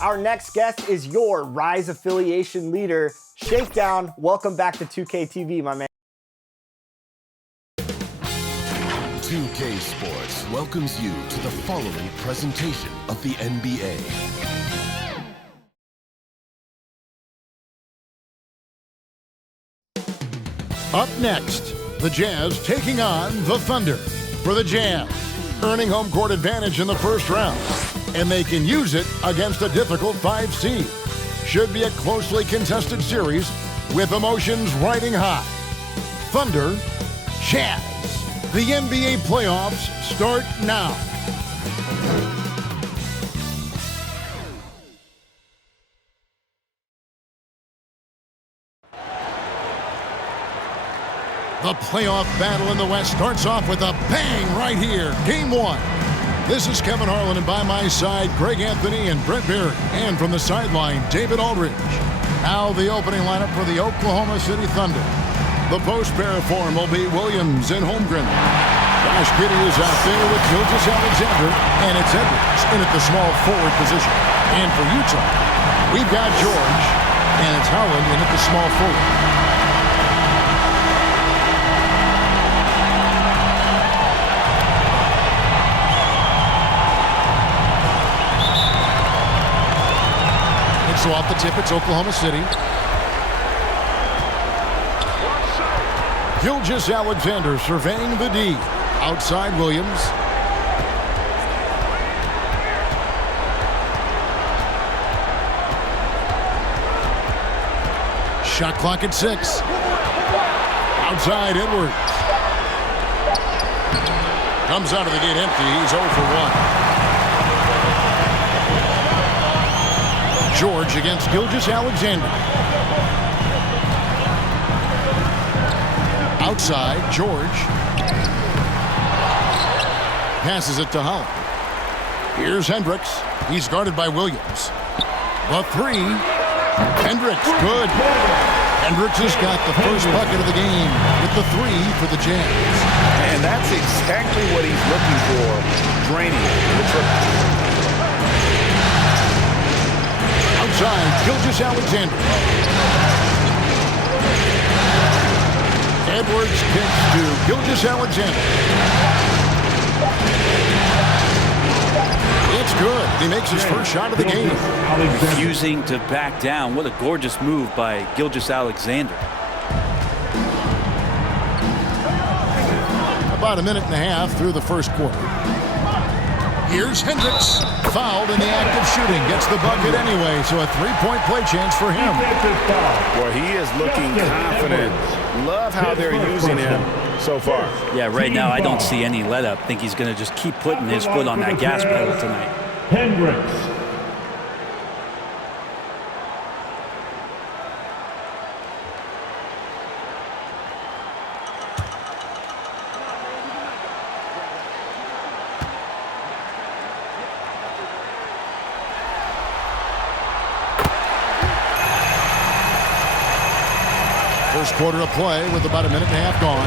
Our next guest is your Rise affiliation leader, Shakedown. Welcome back to 2K TV, my man. 2K Sports welcomes you to the following presentation of the NBA. Up next, the Jazz taking on the Thunder. For the Jazz, earning home court advantage in the first round, and they can use it against a difficult 5 seed. Should be a closely contested series with emotions riding high. Thunder, Jazz. The NBA playoffs start now. The playoff battle in the West starts off with a bang right here. Game 1. This is Kevin Harlan, and by my side, Greg Anthony and Brent Barry. And from the sideline, David Aldridge. Now the opening lineup for the Oklahoma City Thunder. The post pair form will be Williams and Holmgren. Josh Giddey is out there with Gilgeous-Alexander, and it's Edwards in at the small forward position. And for Utah, we've got George, and it's Howland in at the small forward. So off the tip, it's Oklahoma City. Gilgeous-Alexander surveying the D. Outside Williams. Shot clock at 6. Outside Edwards. Comes out of the gate empty. He's 0 for 1. George against Gilgeous-Alexander. Outside, George. Passes it to Holland. Here's Hendricks. He's guarded by Williams. The 3. Hendricks, good. Hendricks has got the first bucket of the game with the 3 for the Jazz. And that's exactly what he's looking for, draining the triple. Outside, Gilgeous-Alexander. Edwards kicks to Gilgeous-Alexander. It's good. He makes his first shot of the game. Refusing to back down. What a gorgeous move by Gilgeous-Alexander. About a minute and a half through the first quarter. Here's Hendricks. Fouled in the act of shooting. Gets the bucket anyway, so a 3-point play chance for him. Well, he is looking confident. Love how they're using him so far. Yeah, right now I don't see any let up. Think he's going to just keep putting his foot on that gas pedal tonight. Hendricks. First quarter of play with about a minute and a half gone.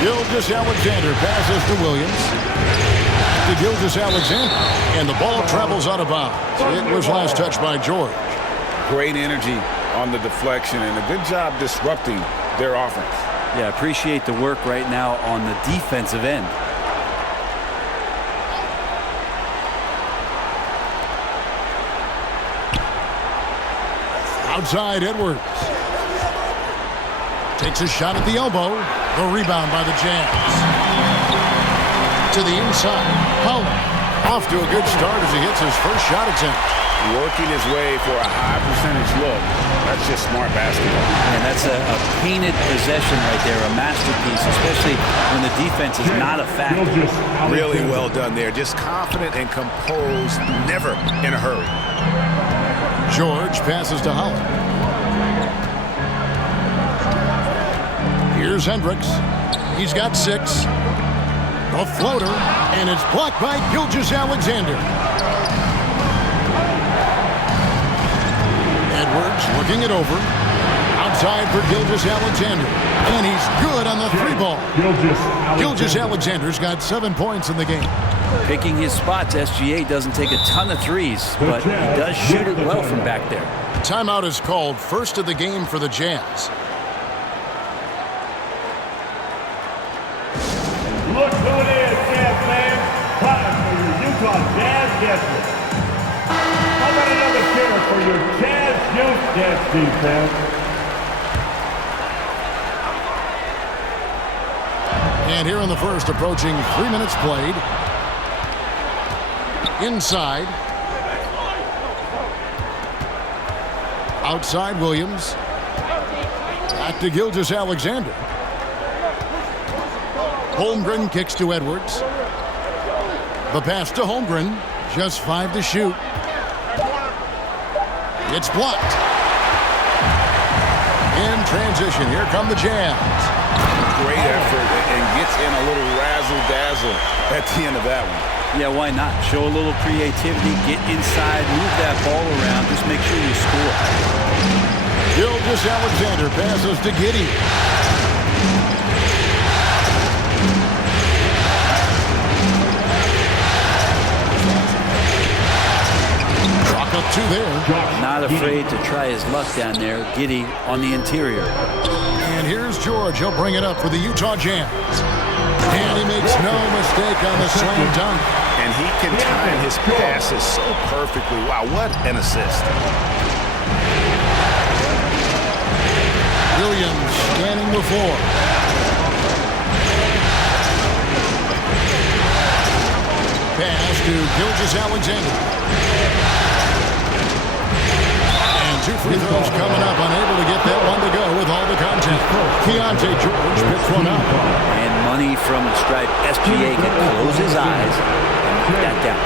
Gilgeous-Alexander passes to Williams. To Gilgeous-Alexander. And the ball travels out of bounds. It was last touched by George. Great energy on the deflection and a good job disrupting their offense. Yeah, appreciate the work right now on the defensive end. Outside Edwards. Takes a shot at the elbow. The rebound by the Jazz. To the inside. Holland. Off to a good start as he hits his first shot attempt. Working his way for a high percentage look. That's just smart basketball. And that's a painted possession right there, a masterpiece, especially when the defense is not a factor. Really well done there. Just confident and composed, never in a hurry. George passes to Holland. Here's Hendricks. He's got 6. A floater, and it's blocked by Gilgeous-Alexander. Edwards looking it over. side for Gilgeous-Alexander. And he's good on the three ball. Gilgeous-Alexander's got 7 points in the game. Picking his spots, SGA doesn't take a ton of threes, but he does shoot it well from back there. Timeout is called, first of the game for the Jazz. Look who it is, Jazz fans. Time for your Utah Jazz guests. How about another cheer for your Jazz Youth Dance team, fans? And here in the first, approaching 3 minutes played. Inside. Outside Williams. Back to Gilgeous-Alexander. Holmgren kicks to Edwards. The pass to Holmgren. Just 5 to shoot. It's blocked. In transition, here come the Jazz. Great effort and gets in a little razzle-dazzle at the end of that one. Yeah, why not? Show a little creativity, get inside, move that ball around, just make sure you score. Gilgeous-Alexander passes to Giddey. Clock up 2 there. Not afraid to try his luck down there. Giddey on the interior. And here's George. He'll bring it up for the Utah Jazz. And he makes no mistake on the slam dunk. And he can time his passes so perfectly. Wow, what an assist. Williams scanning the floor. Pass to Gilgeous-Alexander. And 2 free throws coming up. Unable to get that one to go with all the contact. Keontae George picks one up. And money from the stripe. SGA can close his eyes and knock that down.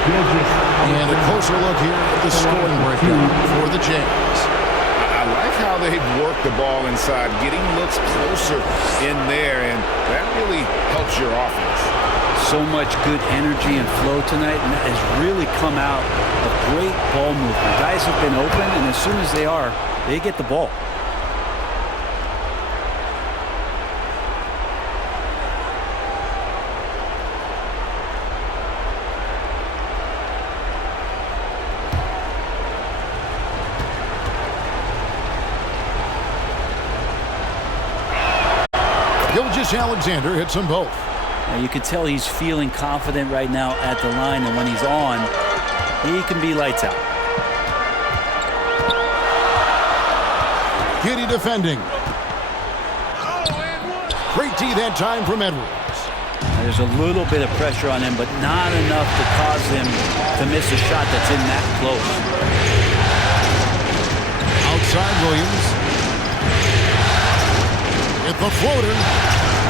And a closer look here at the scoring breakdown for the Jazz. I like how they've worked the ball inside, getting looks closer in there, and that really helps your offense. So much good energy and flow tonight, and that has really come out of great ball movement. Guys have been open, and as soon as they are, they get the ball. Gilgeous-Alexander hits them both. Now you can tell he's feeling confident right now at the line, and when he's on, he can be lights out. Giddey defending. Great D that time from Edwards. Now there's a little bit of pressure on him, but not enough to cause him to miss a shot that's in that close. Outside Williams. With the floater.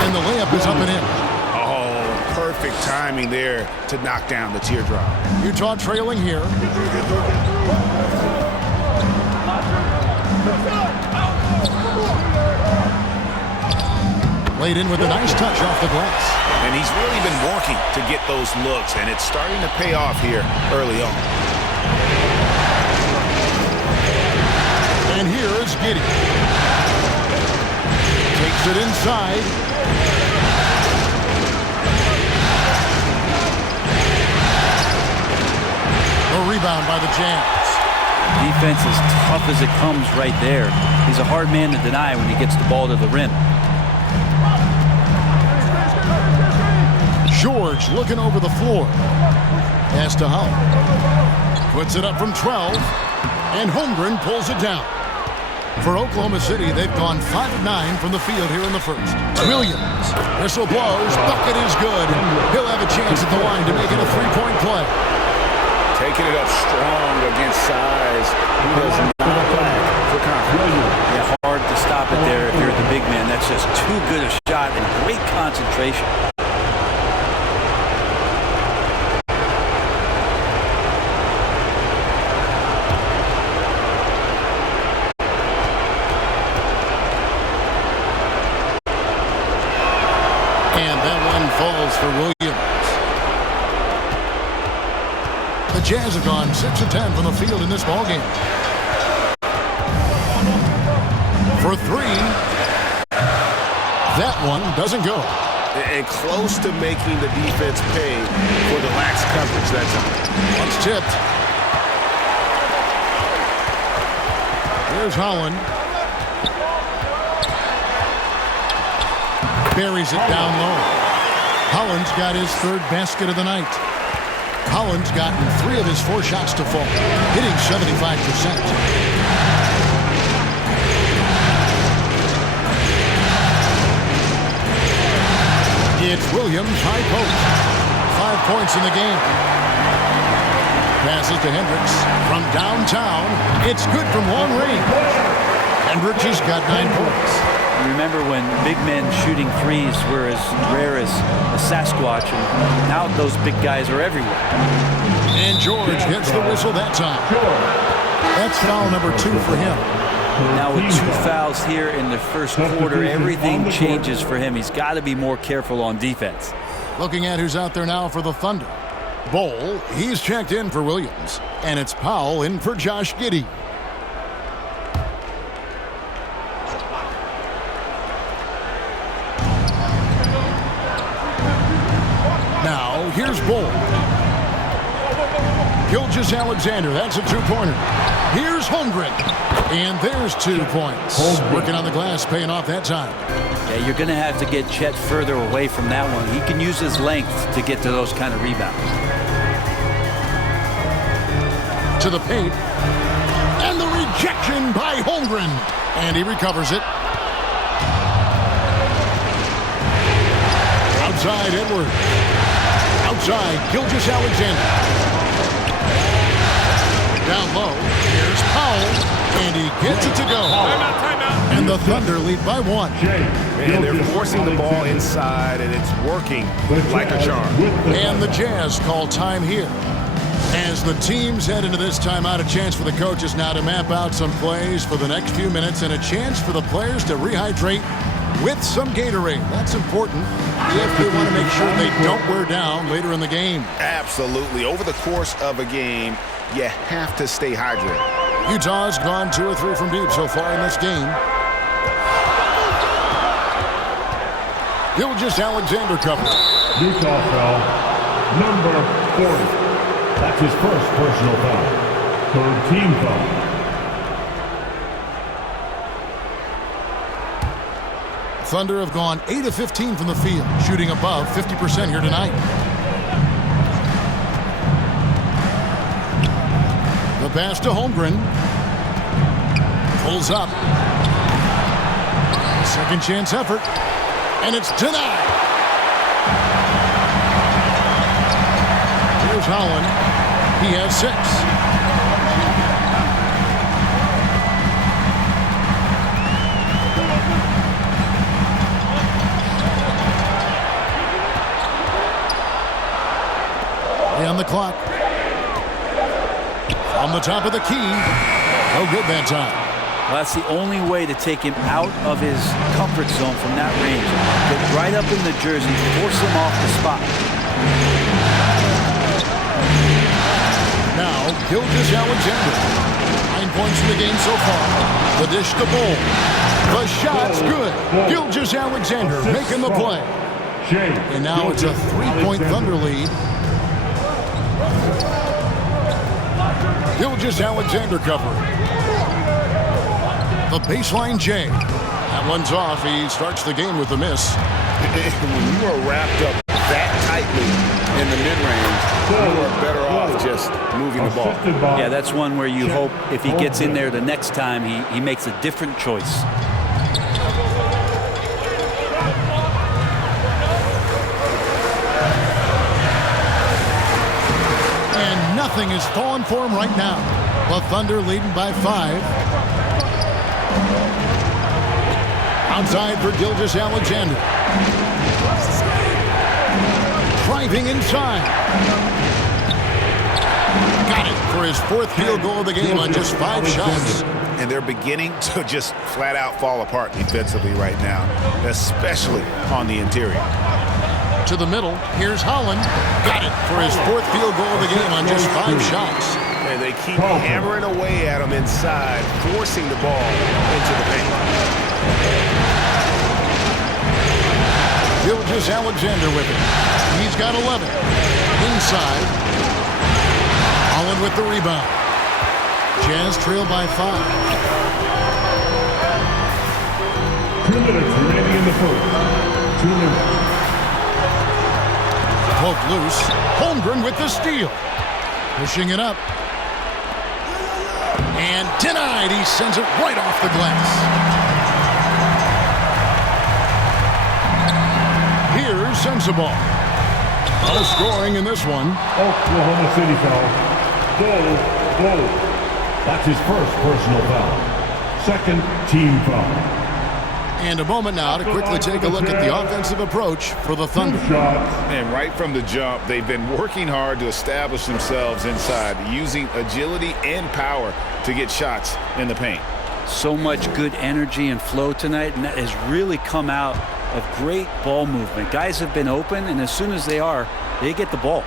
And the layup is up and in. Oh, perfect timing there to knock down the teardrop. Utah trailing here. Laid in with a nice touch off the glass. And he's really been working to get those looks, and it's starting to pay off here early on. And here is Giddey. Takes it inside. A rebound by the Jazz. Defense as tough as it comes right there. He's a hard man to deny when he gets the ball to the rim. George looking over the floor. Pass to Hull. Puts it up from 12. And Holmgren pulls it down. For Oklahoma City, they've gone 5 of 9 from the field here in the first. Williams. Whistle blows. Bucket is good. He'll have a chance at the line to make it a 3-point play. Taking it up strong against size. He does not lack for confidence. Yeah, hard to stop it there if you're the big man. That's just too good a shot and great concentration. And that one falls for Williams. The Jazz have gone 6 of 10 from the field in this ballgame. for three. That one doesn't go. And close to making the defense pay for the lax coverage that time. One's tipped. Here's Holland. Buries it down low. Holland's got his third basket of the night. Holland's gotten 3 of his 4 shots to fall, hitting 75%. It's Williams, high post. 5 points in the game. Passes to Hendricks from downtown. It's good from long range. Hendricks has got 9 points. Remember when big men shooting threes were as rare as a Sasquatch, and now those big guys are everywhere. And George gets the whistle that time. That's foul number 2 for him. Now with 2 fouls here in the first quarter, everything changes for him. He's got to be more careful on defense. Looking at who's out there now for the Thunder. Bol, he's checked in for Williams. And it's Powell in for Josh Giddey. Now, here's Bol. Gilgeous-Alexander, that's a 2-pointer. Here's Holmgren. And there's 2 points. Working on the glass, paying off that time. Yeah, you're going to have to get Chet further away from that one. He can use his length to get to those kind of rebounds. To the paint. And the rejection by Holmgren. And he recovers it. Outside, Edwards. Outside, Gilgeous-Alexander. Down low, here's Powell, and he gets it to go. Timeout. And the Thunder lead by 1. And they're forcing the ball inside, and it's working like a charm. And the Jazz call time here. As the teams head into this timeout, a chance for the coaches now to map out some plays for the next few minutes and a chance for the players to rehydrate with some Gatorade. That's important if they want to make sure they don't wear down later in the game. Absolutely. Over the course of a game, you have to stay hydrated. Utah's gone 2 or 3 from deep so far in this game. Gilgeous-Alexander cover. Utah foul, number 40. That's his first personal foul. 3rd team foul. Thunder have gone 8 of 15 from the field, shooting above 50% here tonight. The pass to Holmgren. Pulls up. Second chance effort. And it's denied. Here's Holland. He has 6. On the clock. On the top of the key. No good that time. Well, that's the only way to take him out of his comfort zone from that range. Get right up in the jersey, force him off the spot. Now, Gilgeous-Alexander. 9 points in the game so far. The dish to Bol. The shot's good. Gilgeous-Alexander making the play. And now it's a 3-point Thunder lead. Gilgeous-Alexander covering. The baseline J. That one's off. He starts the game with a miss. When you are wrapped up that tightly in the mid-range, you are better off just moving the ball. Yeah, that's one where you hope if he gets in there the next time, he makes a different choice. Nothing is falling for him right now. The Thunder leading by 5. Outside for Gilgeous-Alexander. Driving inside. Got it for his 4th field goal of the game on just 5 shots. And they're beginning to just flat out fall apart defensively right now, especially on the interior. To the middle, here's Holland. Got it for his 4th field goal of the game on just 5 shots. And they keep hammering away at him inside, forcing the ball into the paint. Gilgeous-Alexander with it. He's got 11. Inside. Holland with the rebound. Jazz trail by 5. 2 minutes remaining in the first. 2 minutes. Poked loose. Holmgren with the steal. Pushing it up. And denied. He sends it right off the glass. Here's Sensabaugh. No scoring in this one. Oklahoma City foul. Goal. That's his first personal foul. Second team foul. And a moment now to quickly take a look at the offensive approach for the Thunder. And right from the jump, they've been working hard to establish themselves inside, using agility and power to get shots in the paint. So much good energy and flow tonight, and that has really come out of great ball movement. Guys have been open, and as soon as they get the ball.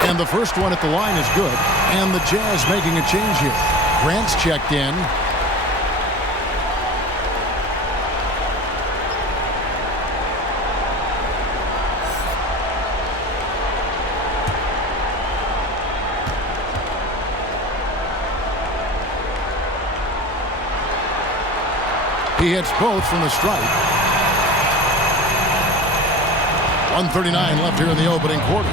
And the first one at the line is good. And the Jazz making a change here. Grant's checked in. He hits both from the stripe. 1:39 left here in the opening quarter.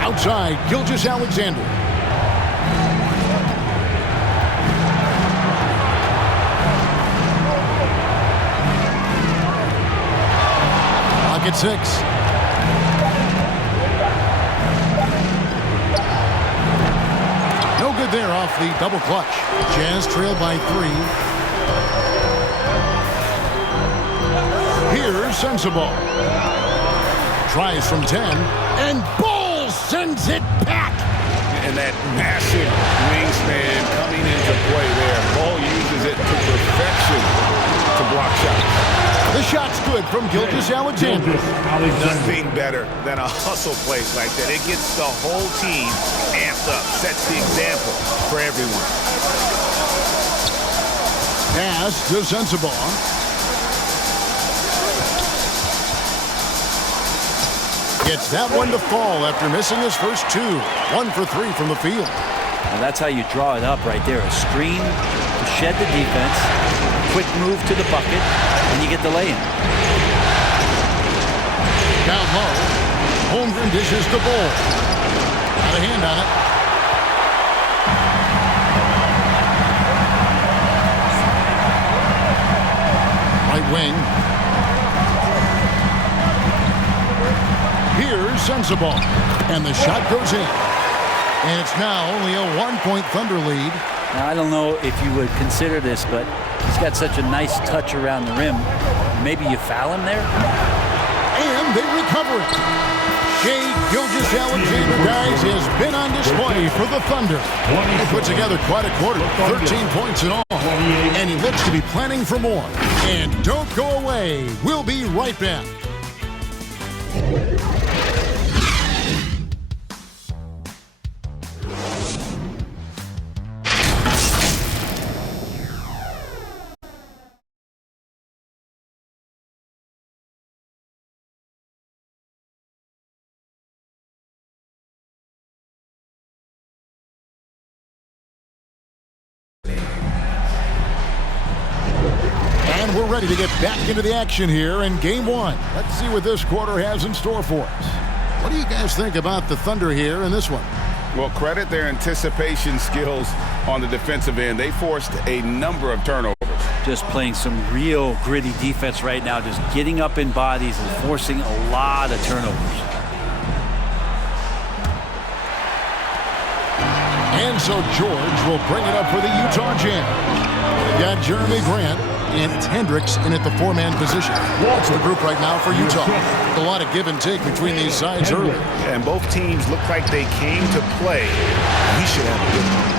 Outside, Gilgeous-Alexander. Pocket 6. No good there off the double clutch. Jazz trail by 3. Here's Sensabaugh. Tries from 10. And Ball sends it back. And that massive wingspan coming into play there. Ball uses it to perfection to block shots. The shot's good from Gilgeous-Alexander. Nothing better than a hustle play like that. It gets the whole team amped up, sets the example for everyone. Pass to Sensabaugh. Gets that one to fall after missing his first 2. 1 for 3 from the field. Now that's how you draw it up right there. A screen to shed the defense, quick move to the bucket, and you get the lay-in. Down low. Holmgren dishes the ball. Got a hand on it. Right wing. Here's Sensabaugh. And the shot goes in. And it's now only a 1-point Thunder lead. Now, I don't know if you would consider this, but he's got such a nice touch around the rim. Maybe you foul him there? And they recover it. Shai Gilgeous-Alexander, guys, has been on display for the Thunder. He put together quite a quarter, 13 points in all. And he looks to be planning for more. And don't go away. We'll be right back. And we're ready to get back into the action here in Game 1. Let's see what this quarter has in store for us. What do you guys think about the Thunder here in this one? Well, credit their anticipation skills on the defensive end. They forced a number of turnovers. Just playing some real gritty defense right now, just getting up in bodies and forcing a lot of turnovers. And so George will bring it up for the Utah Jazz. They've got Jeremy Grant and it's Hendricks in at the 4-man position. That's the group right now for Utah. A lot of give and take between these sides early. And both teams look like they came to play. We should have a good one.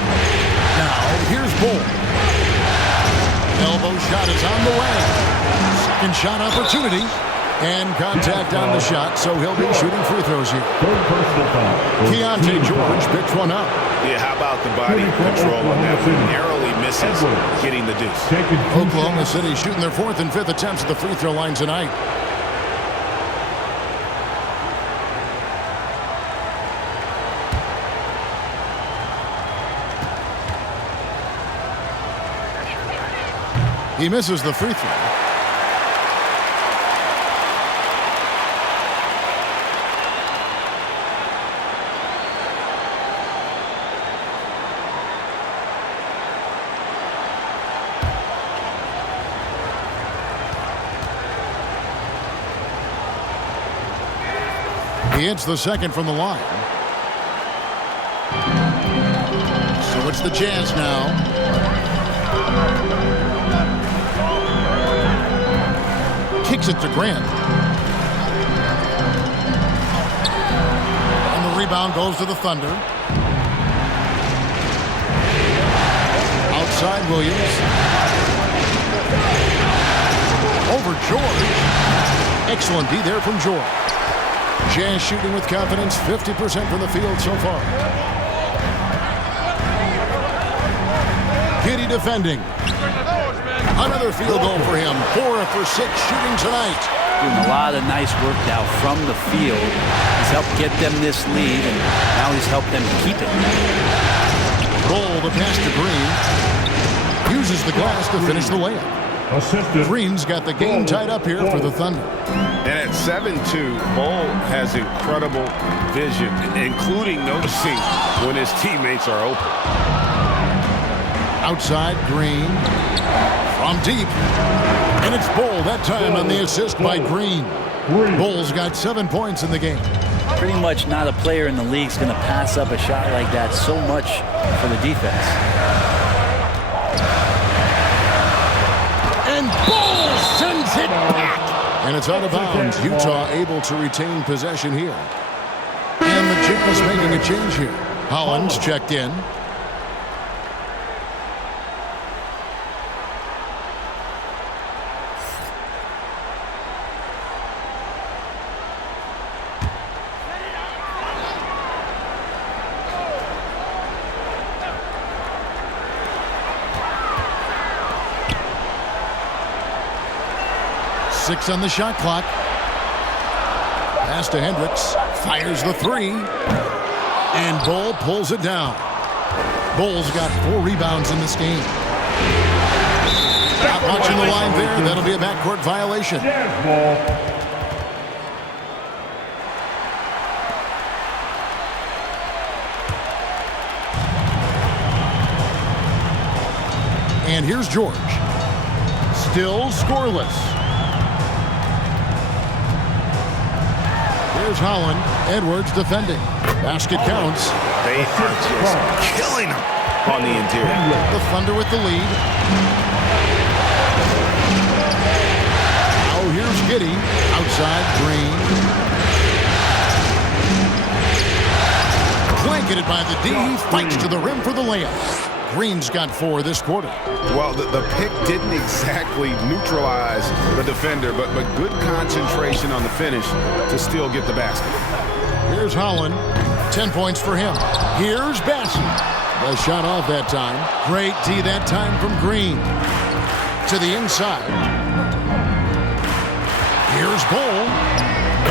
Now, here's Bull. Elbow shot is on the way. Second shot opportunity. And contact on the shot, so he'll be shooting free throws here. Third personal foul. Keontae George picks one up. Yeah, how about the body control on that one? Narrowly misses getting the deuce. Oklahoma City shooting their 4th and 5th attempts at the free throw line tonight. He misses the free throw. He hits the second from the line. So it's the Jazz now. Kicks it to Grant. And the rebound goes to the Thunder. Outside Williams. Over George. Excellent D there from George. Jazz shooting with confidence, 50% from the field so far. Giddey defending. Another field goal for him. 4 for 6 shooting tonight. Doing a lot of nice work now from the field. He's helped get them this lead, and now he's helped them keep it. Goal to pass to Green. Uses the glass to finish the layup. Green's got the game tied up here for the Thunder. And at 7-2, Bol has incredible vision, including noticing when his teammates are open. Outside Green. From deep. And it's Bol that time on the assist by Green. Bol's got 7 points in the game. Pretty much not a player in the league is going to pass up a shot like that so much for the defense. And Bol sends it back. And it's out of bounds. Utah able to retain possession here. And the Jazz making a change here. Hollins checked in. Six on the shot clock. Pass to Hendricks. Fires the three. And Bol pulls it down. Bol's got 4 rebounds in this game. Not much in the line there. That'll be a backcourt violation. And here's George. Still scoreless. Here's Holland. Edwards defending. Basket counts. They are just killing him on the interior. The Thunder with the lead. Now here's Giddey. Outside Green. Blanketed by the D. He fights to the rim for the layup. Green's got 4 this quarter. Well, the pick didn't exactly neutralize the defender, but good concentration on the finish to still get the basket. Here's Holland. 10 points for him. Here's Bassey. The shot off that time. Great D that time from Green. To the inside. Here's Bol.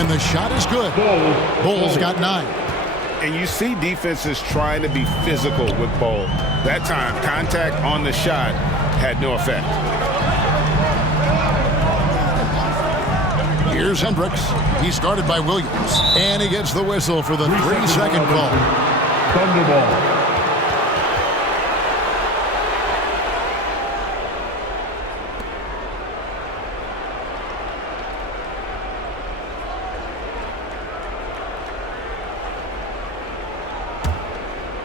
And the shot is good. Bol's got 9. And you see defenses trying to be physical with Bol. That time, contact on the shot had no effect. Here's Hendricks. He started by Williams. And he gets the whistle for the 3-second call. Thunder ball.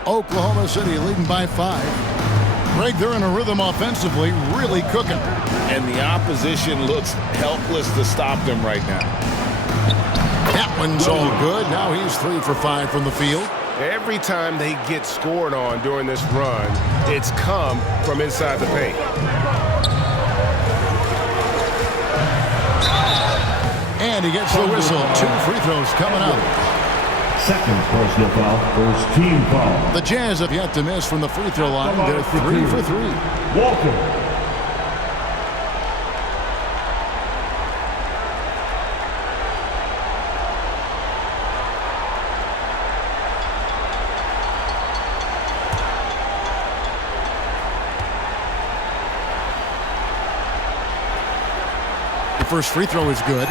Oklahoma City leading by 5. Greg, they're in a rhythm offensively, really cooking. And the opposition looks helpless to stop them right now. That one's all good. Now he's 3 for 5 from the field. Every time they get scored on during this run, it's come from inside the paint. And And he gets the whistle. 2 free throws coming up. Second personal foul, first team foul. The Jazz have yet to miss from the free throw line. They're 3 for 3. Walker. The first free throw is good.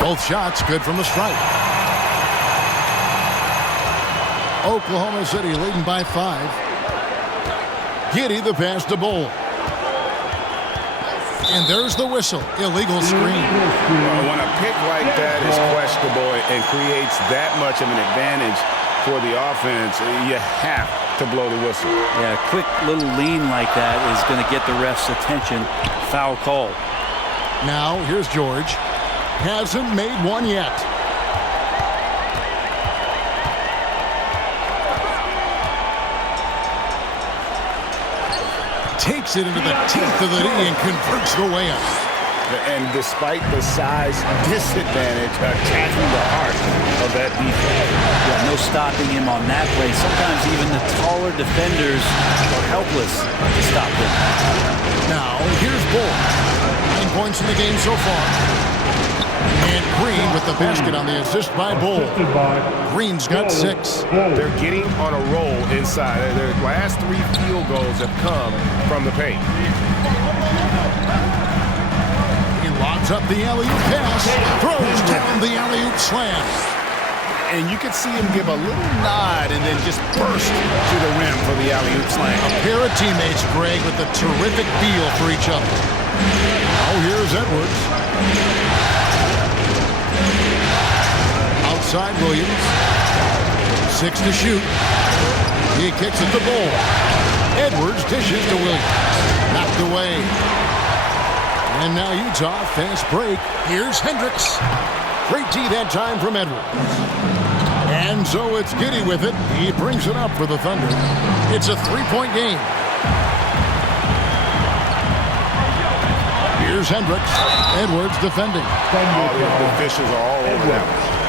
Both shots good from the stripe. Oklahoma City leading by 5. Giddey the pass to Bol. And there's the whistle. Illegal screen. When a pick like that is questionable and creates that much of an advantage for the offense, you have to blow the whistle. Yeah, a quick little lean like that is going to get the ref's attention. Foul call. Now, here's George. Hasn't made one yet. Takes it into the teeth of the knee and converts the layup. And despite the size disadvantage, attacking the heart of that defense. Yeah, no stopping him on that play. Sometimes even the taller defenders are helpless to stop him. Now, here's Bol. 9 points in the game so far. And Green with the basket on the assist by Bol. Green's got 6. They're getting on a roll inside. Their last 3 field goals have come from the paint. He lobs up the alley-oop pass. Throws down the alley-oop slam. And you could see him give a little nod and then just burst to the rim for the alley-oop slam. A pair of teammates, Greg, with a terrific feel for each other. Now here's Edwards. Outside Williams. 6 to shoot. He kicks it to Bol. Edwards dishes to Williams. Knocked away. And now Utah, fast break. Here's Hendricks. Great D that time from Edwards. And so it's Giddey with it. He brings it up for the Thunder. It's a 3-point game. Here's Hendricks. Edwards defending. The officials are all over that.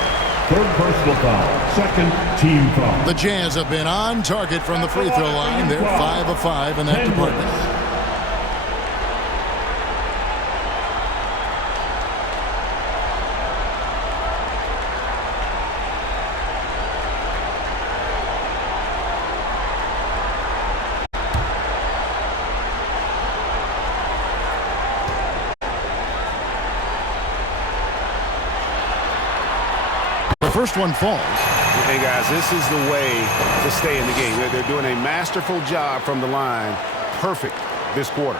Third personal foul, second team foul. The Jazz have been on target from the free throw line. They're 5 of 5 in that department. First one falls. Hey, guys, this is the way to stay in the game. They're doing a masterful job from the line. Perfect this quarter.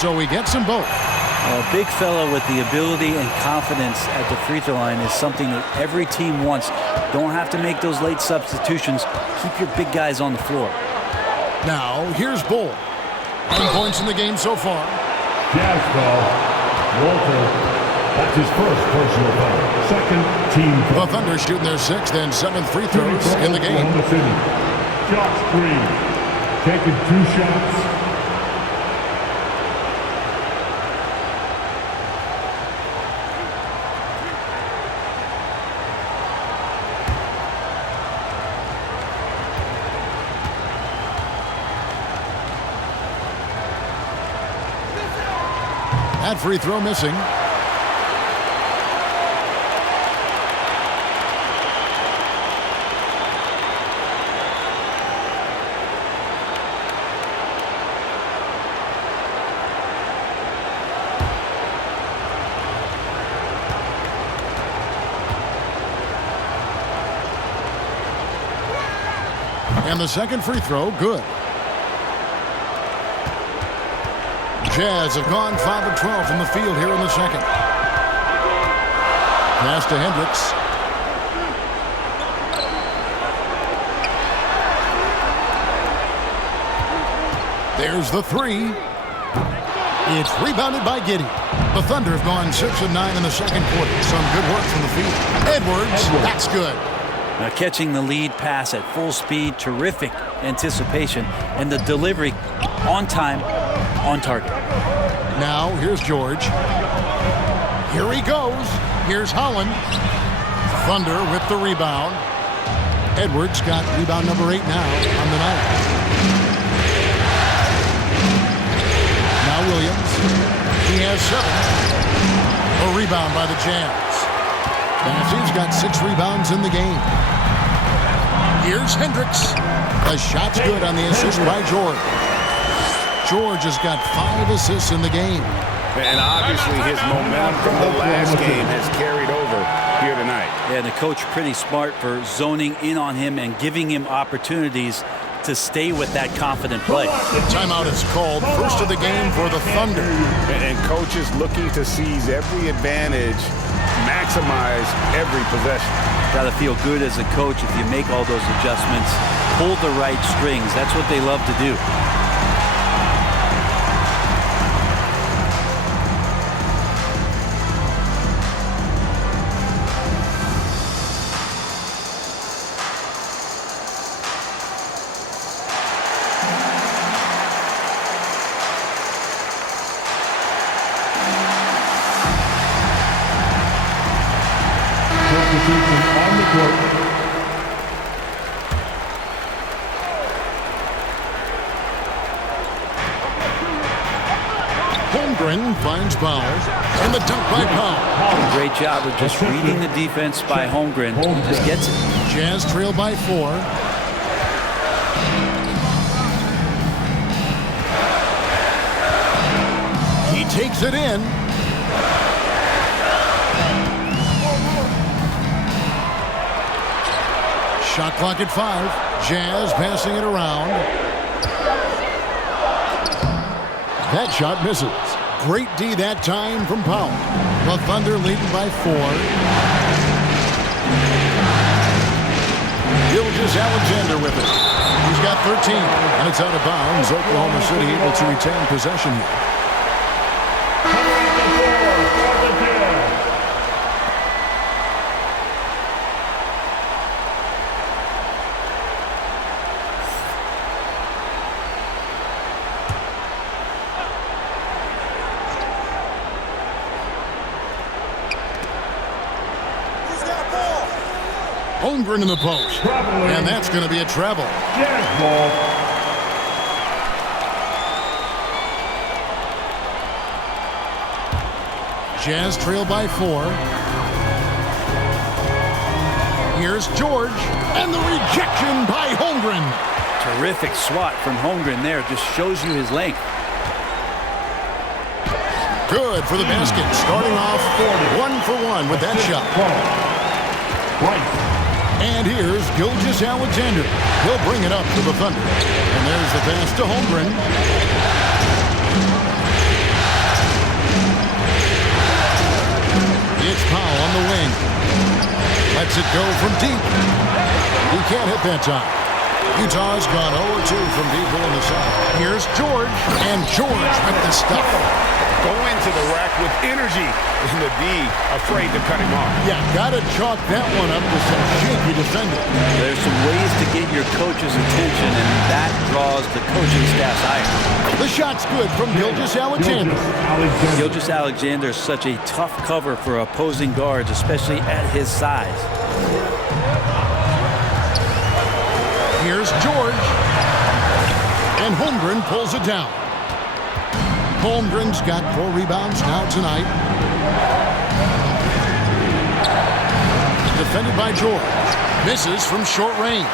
So he gets them both. A big fella with the ability and confidence at the free throw line is something that every team wants. Don't have to make those late substitutions. Keep your big guys on the floor. Now, here's Bol. 9 points in the game so far. Jazz foul. Walter. That's his first personal foul. Second team foul. The Thunder shooting their 6th and 7th free throws in the game. Oklahoma City. Josh Green. Taking 2 shots. That free throw missing. And the second free throw, good. Jazz have gone 5 of 12 from the field here in the second. Pass to Hendricks. There's the three. It's rebounded by Giddey. The Thunder have gone 6 of 9 in the second quarter. Some good work from the field. Edwards, that's good. Now catching the lead pass at full speed, terrific anticipation, and the delivery on time, on target. Now here's George. Here he goes. Here's Holland. Thunder with the rebound. Edwards got rebound number 8 now on the night. Now Williams. He has 7. A rebound by the Jazz. Bassey's got 6 rebounds in the game. Here's Hendricks. The shot's good on the assist by George. George has got 5 assists in the game. And obviously his momentum from the last game has carried over here tonight. Yeah, and the coach pretty smart for zoning in on him and giving him opportunities to stay with that confident play. Timeout is called. First of the game for the Thunder. And coaches looking to seize every advantage, maximize every possession. Got to feel good as a coach if you make all those adjustments, pull the right strings. That's what they love to do. On the court. Holmgren finds Powell, and the dunk by Powell. Great job of just reading the defense by Holmgren. Just gets it. Jazz trail by 4. He takes it in. Shot clock at 5. Jazz passing it around. That shot misses. Great D that time from Powell. The Thunder leading by 4. Gilgeous-Alexander with it. He's got 13, and it's out of bounds. Oklahoma City able to retain possession here. Holmgren in the post. And that's going to be a travel. Jazz ball. Jazz trail by 4. Here's George. And the rejection by Holmgren. Terrific swat from Holmgren there. Just shows you his length. Good for the basket. Starting off 1 for 1 with that shot. And here's Gilgeous-Alexander. He'll bring it up to the Thunder. And there's the pass to Holmgren. It's Powell on the wing. Lets it go from deep. He can't hit that time. Utah's gone 0-2 from deep in the second. Here's George. And George with the stuff. Going to the rack with energy, and the D afraid to cut him off. Yeah, gotta chalk that one up with some shaky defending. There's some ways to get your coach's attention, and that draws the coaching staff's ire. The shot's good from Gilgeous-Alexander. Gilgeous-Alexander is such a tough cover for opposing guards, especially at his size. Here's George. And Holmgren pulls it down. Holmgren's got 4 rebounds now tonight. Defended by George. Misses from short range.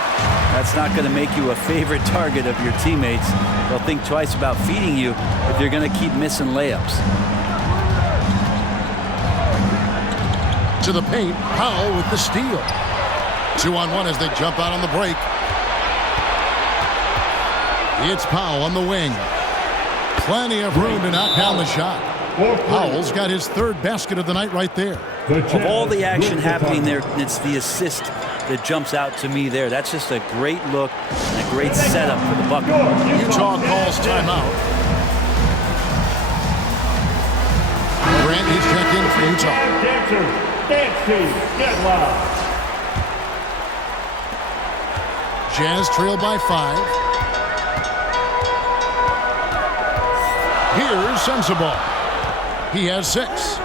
That's not going to make you a favorite target of your teammates. They'll think twice about feeding you if you're going to keep missing layups. To the paint, Powell with the steal. 2-on-1 as they jump out on the break. It's Powell on the wing. Plenty of room to knock down the shot. Howell's got his third basket of the night right there. Of all the action happening there, it's the assist that jumps out to me there. That's just a great look and a great setup for the bucket. Utah calls timeout. Grant, he's checked in for Utah. Dancers, dance team, get loud. Jazz trail by 5. Here's Sensabaugh. He has 6.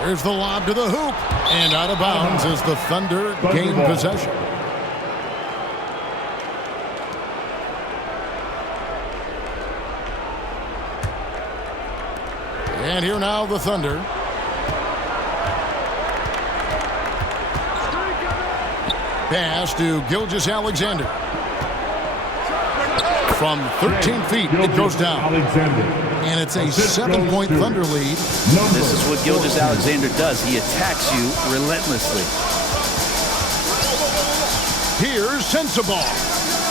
There's the lob to the hoop. And out of bounds as the Thunder gain possession. And here now the Thunder. Pass to Gilgeous-Alexander. From 13 feet, it goes down. And it's a 7-point Thunder lead. This is what Gilgeous-Alexander does. He attacks you relentlessly. Here's Sensabaugh.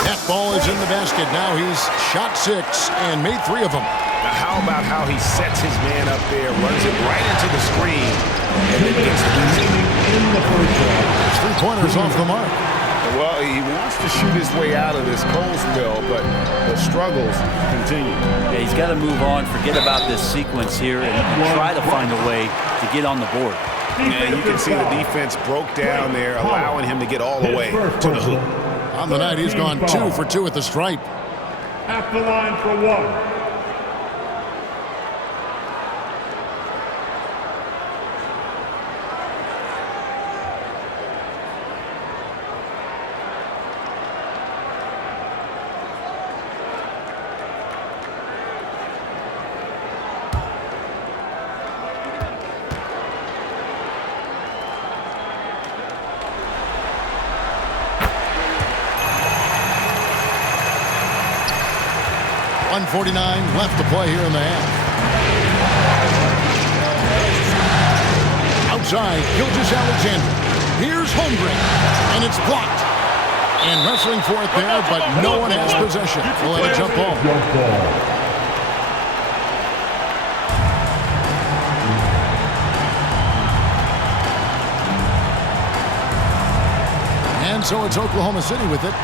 That ball is in the basket. Now he's shot 6 and made 3 of them. Now how about how he sets his man up there, runs it right into the screen, and then gets the basket. 3-pointers off the mark. Well, he wants to shoot his way out of this cold spell, but the struggles continue. Yeah, he's got to move on, forget about this sequence here, and try to find a way to get on the board. And you can see the defense broke down there, allowing him to get all the way to the hoop. On the night, he's gone 2 for 2 at the stripe. At the line for 1. .49 left to play here in the half. Outside, Gilgeous-Alexander. Here's Holmgren, and it's blocked. And wrestling for it there, but no one has possession. We'll let it jump ball. And so it's Oklahoma City with it.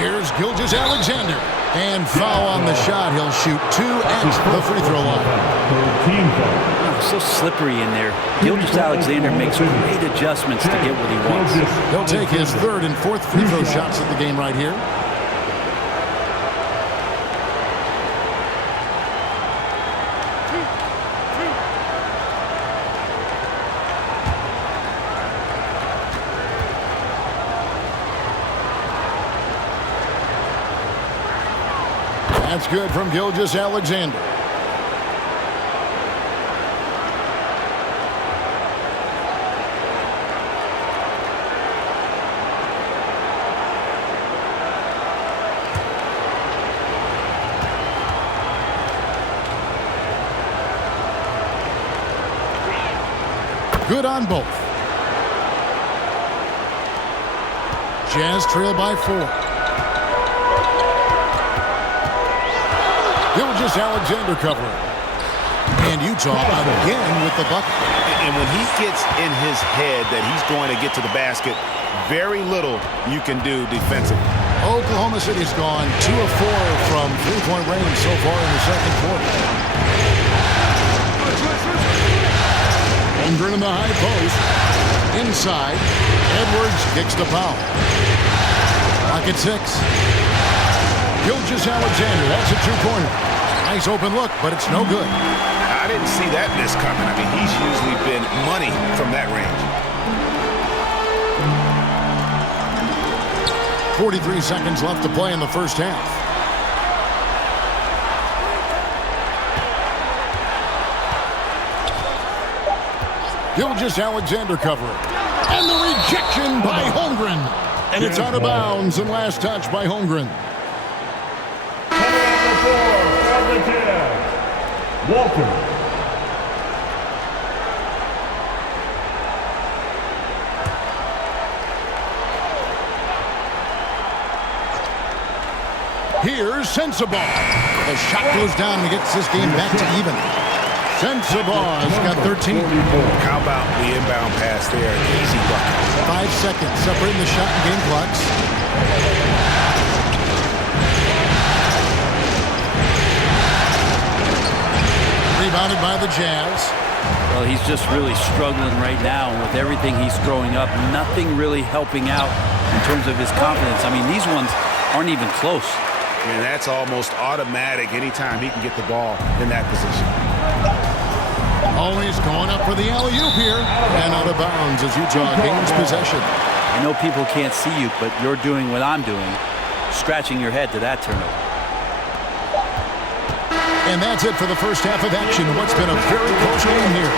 Here's Gilgeous-Alexander. And foul on the shot. He'll shoot 2 at the free throw line. So slippery in there. Gilgeous-Alexander makes great adjustments to get what he wants. He'll take his 3rd and 4th free throw shots of the game right here. That's good from Gilgeous-Alexander. Good on both. Jazz trail by 4. Gilgeous-Alexander covering. And Utah again with the bucket. And when he gets in his head that he's going to get to the basket, very little you can do defensively. Oklahoma City's gone 2 of 4 from 3-point range so far in the second quarter. Holmgren in the high post. Inside. Edwards kicks to foul. Clock at 6. Gilgeous-Alexander, that's a 2-pointer. Nice open look, but it's no good. I didn't see that miss coming. I mean, he's usually been money from that range. 43 seconds left to play in the first half. Gilgeous-Alexander covering. And the rejection by Holmgren. And it's out of bounds and last touch by Holmgren. Walker. Here's Sensabaugh. The shot goes down and gets this game back to even. Sensabaugh's got 13. How about the inbound pass there? Easy bucket. 5 seconds separating the shot and game clocks. Rebounded by the Jazz. Well, he's just really struggling right now. And with everything he's throwing up, nothing really helping out in terms of his confidence. I mean, these ones aren't even close. And that's almost automatic anytime he can get the ball in that position. Always going up for the alley-oop here. And out of bounds as Utah gains possession. I know people can't see you, but you're doing what I'm doing, scratching your head to that turnover. And that's it for the first half of action. What's been a very close game here.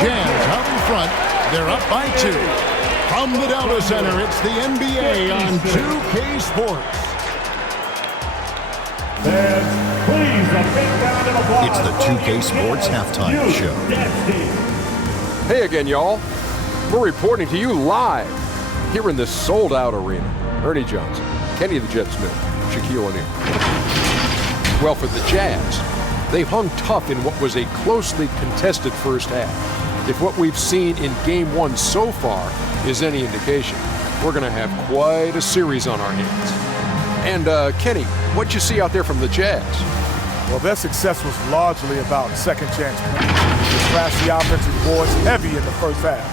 Jazz out in front. They're up by 2. From the Delta Center, it's the NBA on 2K Sports. It's the 2K Sports Halftime Show. Hey again, y'all. We're reporting to you live here in this sold-out arena. Ernie Johnson, Kenny the Jet Smith, Shaquille O'Neal. Well, for the Jazz, they've hung tough in what was a closely contested first half. If what we've seen in Game 1 so far is any indication, we're going to have quite a series on our hands. And, Kenny, what'd you see out there from the Jazz? Well, their success was largely about second chance plays. They crashed the offensive boards heavy in the first half.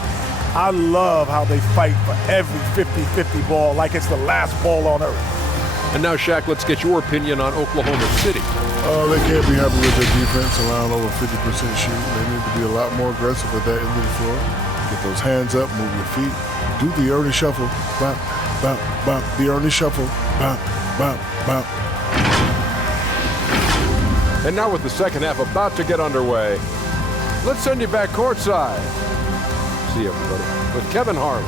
I love how they fight for every 50-50 ball like it's the last ball on earth. And now, Shaq, let's get your opinion on Oklahoma City. They can't be happy with their defense, allowing over 50% shooting. They need to be a lot more aggressive with that end of the floor. Get those hands up, move your feet. Do the Ernie shuffle. Bop, bop, bop. The Ernie shuffle. Bop, bop, bop. And now with the second half about to get underway, let's send you back courtside. See you, everybody, with Kevin Harlan.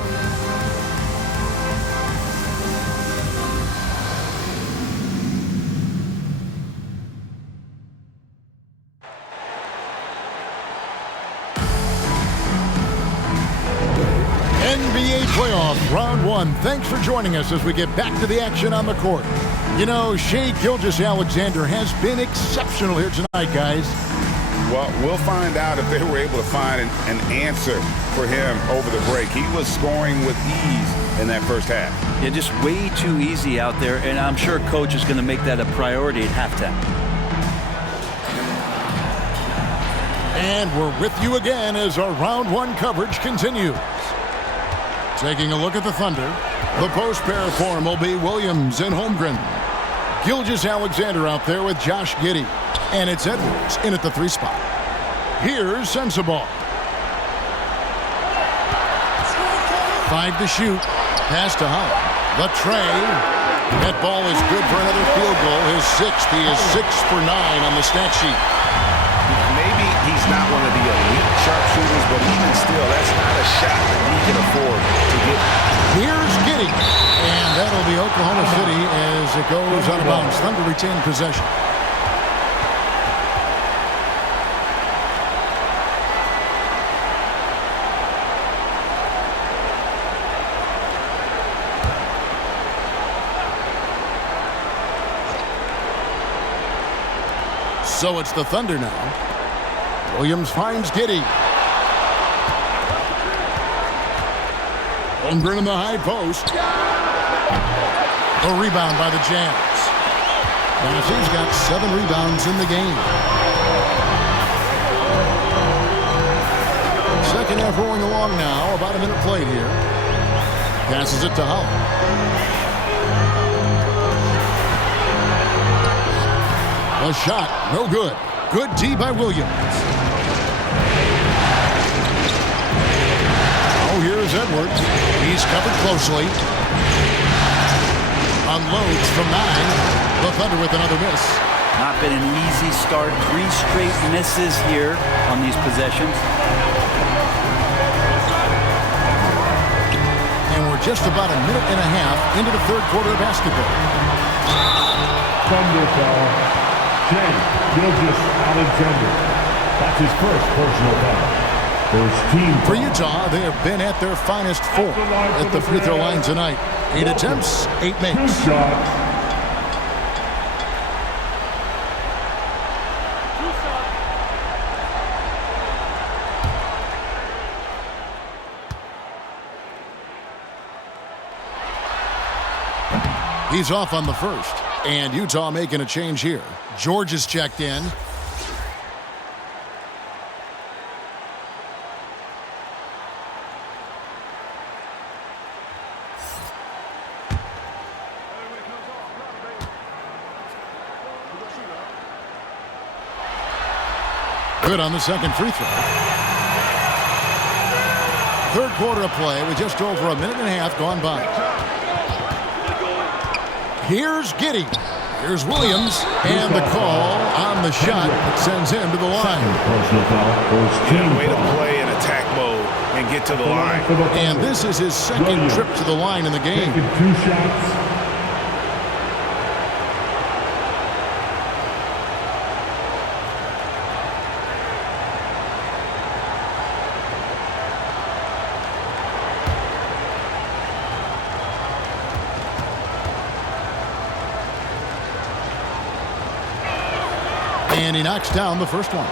NBA playoff round 1. Thanks for joining us as we get back to the action on the court. You know, Shai Gilgeous-Alexander has been exceptional here tonight, guys. Well, we'll find out if they were able to find an answer for him over the break. He was scoring with ease in that first half. Yeah, just way too easy out there, and I'm sure Coach is going to make that a priority at halftime. And we're with you again as our round 1 coverage continues. Taking a look at the Thunder, the post pair form will be Williams and Holmgren. Gilgeous-Alexander out there with Josh Giddey. And it's Edwards in at the 3 spot. Here's Sensabaugh. 5 to shoot. Pass to Howard. The tray. That ball is good for another field goal. His 6th. He is 6 for 9 on the stat sheet. Maybe he's not one of the elite sharpshooters, but even still, that's not a shot that he can afford to get. Here's Giddey. And that'll be Oklahoma City as it goes out of bounds. Thunder retain possession. So it's the Thunder now. Williams finds Giddey. Holmgren in the high post. A rebound by the Jazz. He's got 7 rebounds in the game. Second half rolling along now. About a minute played here. Passes it to Howard. A shot, no good. Good D by Williams. Oh, here's Edwards. He's covered closely. Unloads from 9. The Thunder with another miss. Not been an easy start. 3 straight misses here on these possessions. And we're just about a minute and a half into the third quarter of basketball. Thunder foul. Shai Gilgeous-Alexander. That's his first personal foul. First team foul. For Utah, they have been at their finest 4 at the free throw line tonight. 8 attempts, 8 makes. 2 shots. He's off on the first. And Utah making a change here. George is checked in. Good on the second free throw. Third quarter of play with just over a minute and a half gone by. Here's Giddey. Here's Williams. And the call on the shot that sends him to the line. Yeah, way to play in attack mode and get to the line. And this is his second trip to the line in the game. Taking 2 shots. And he knocks down the first one.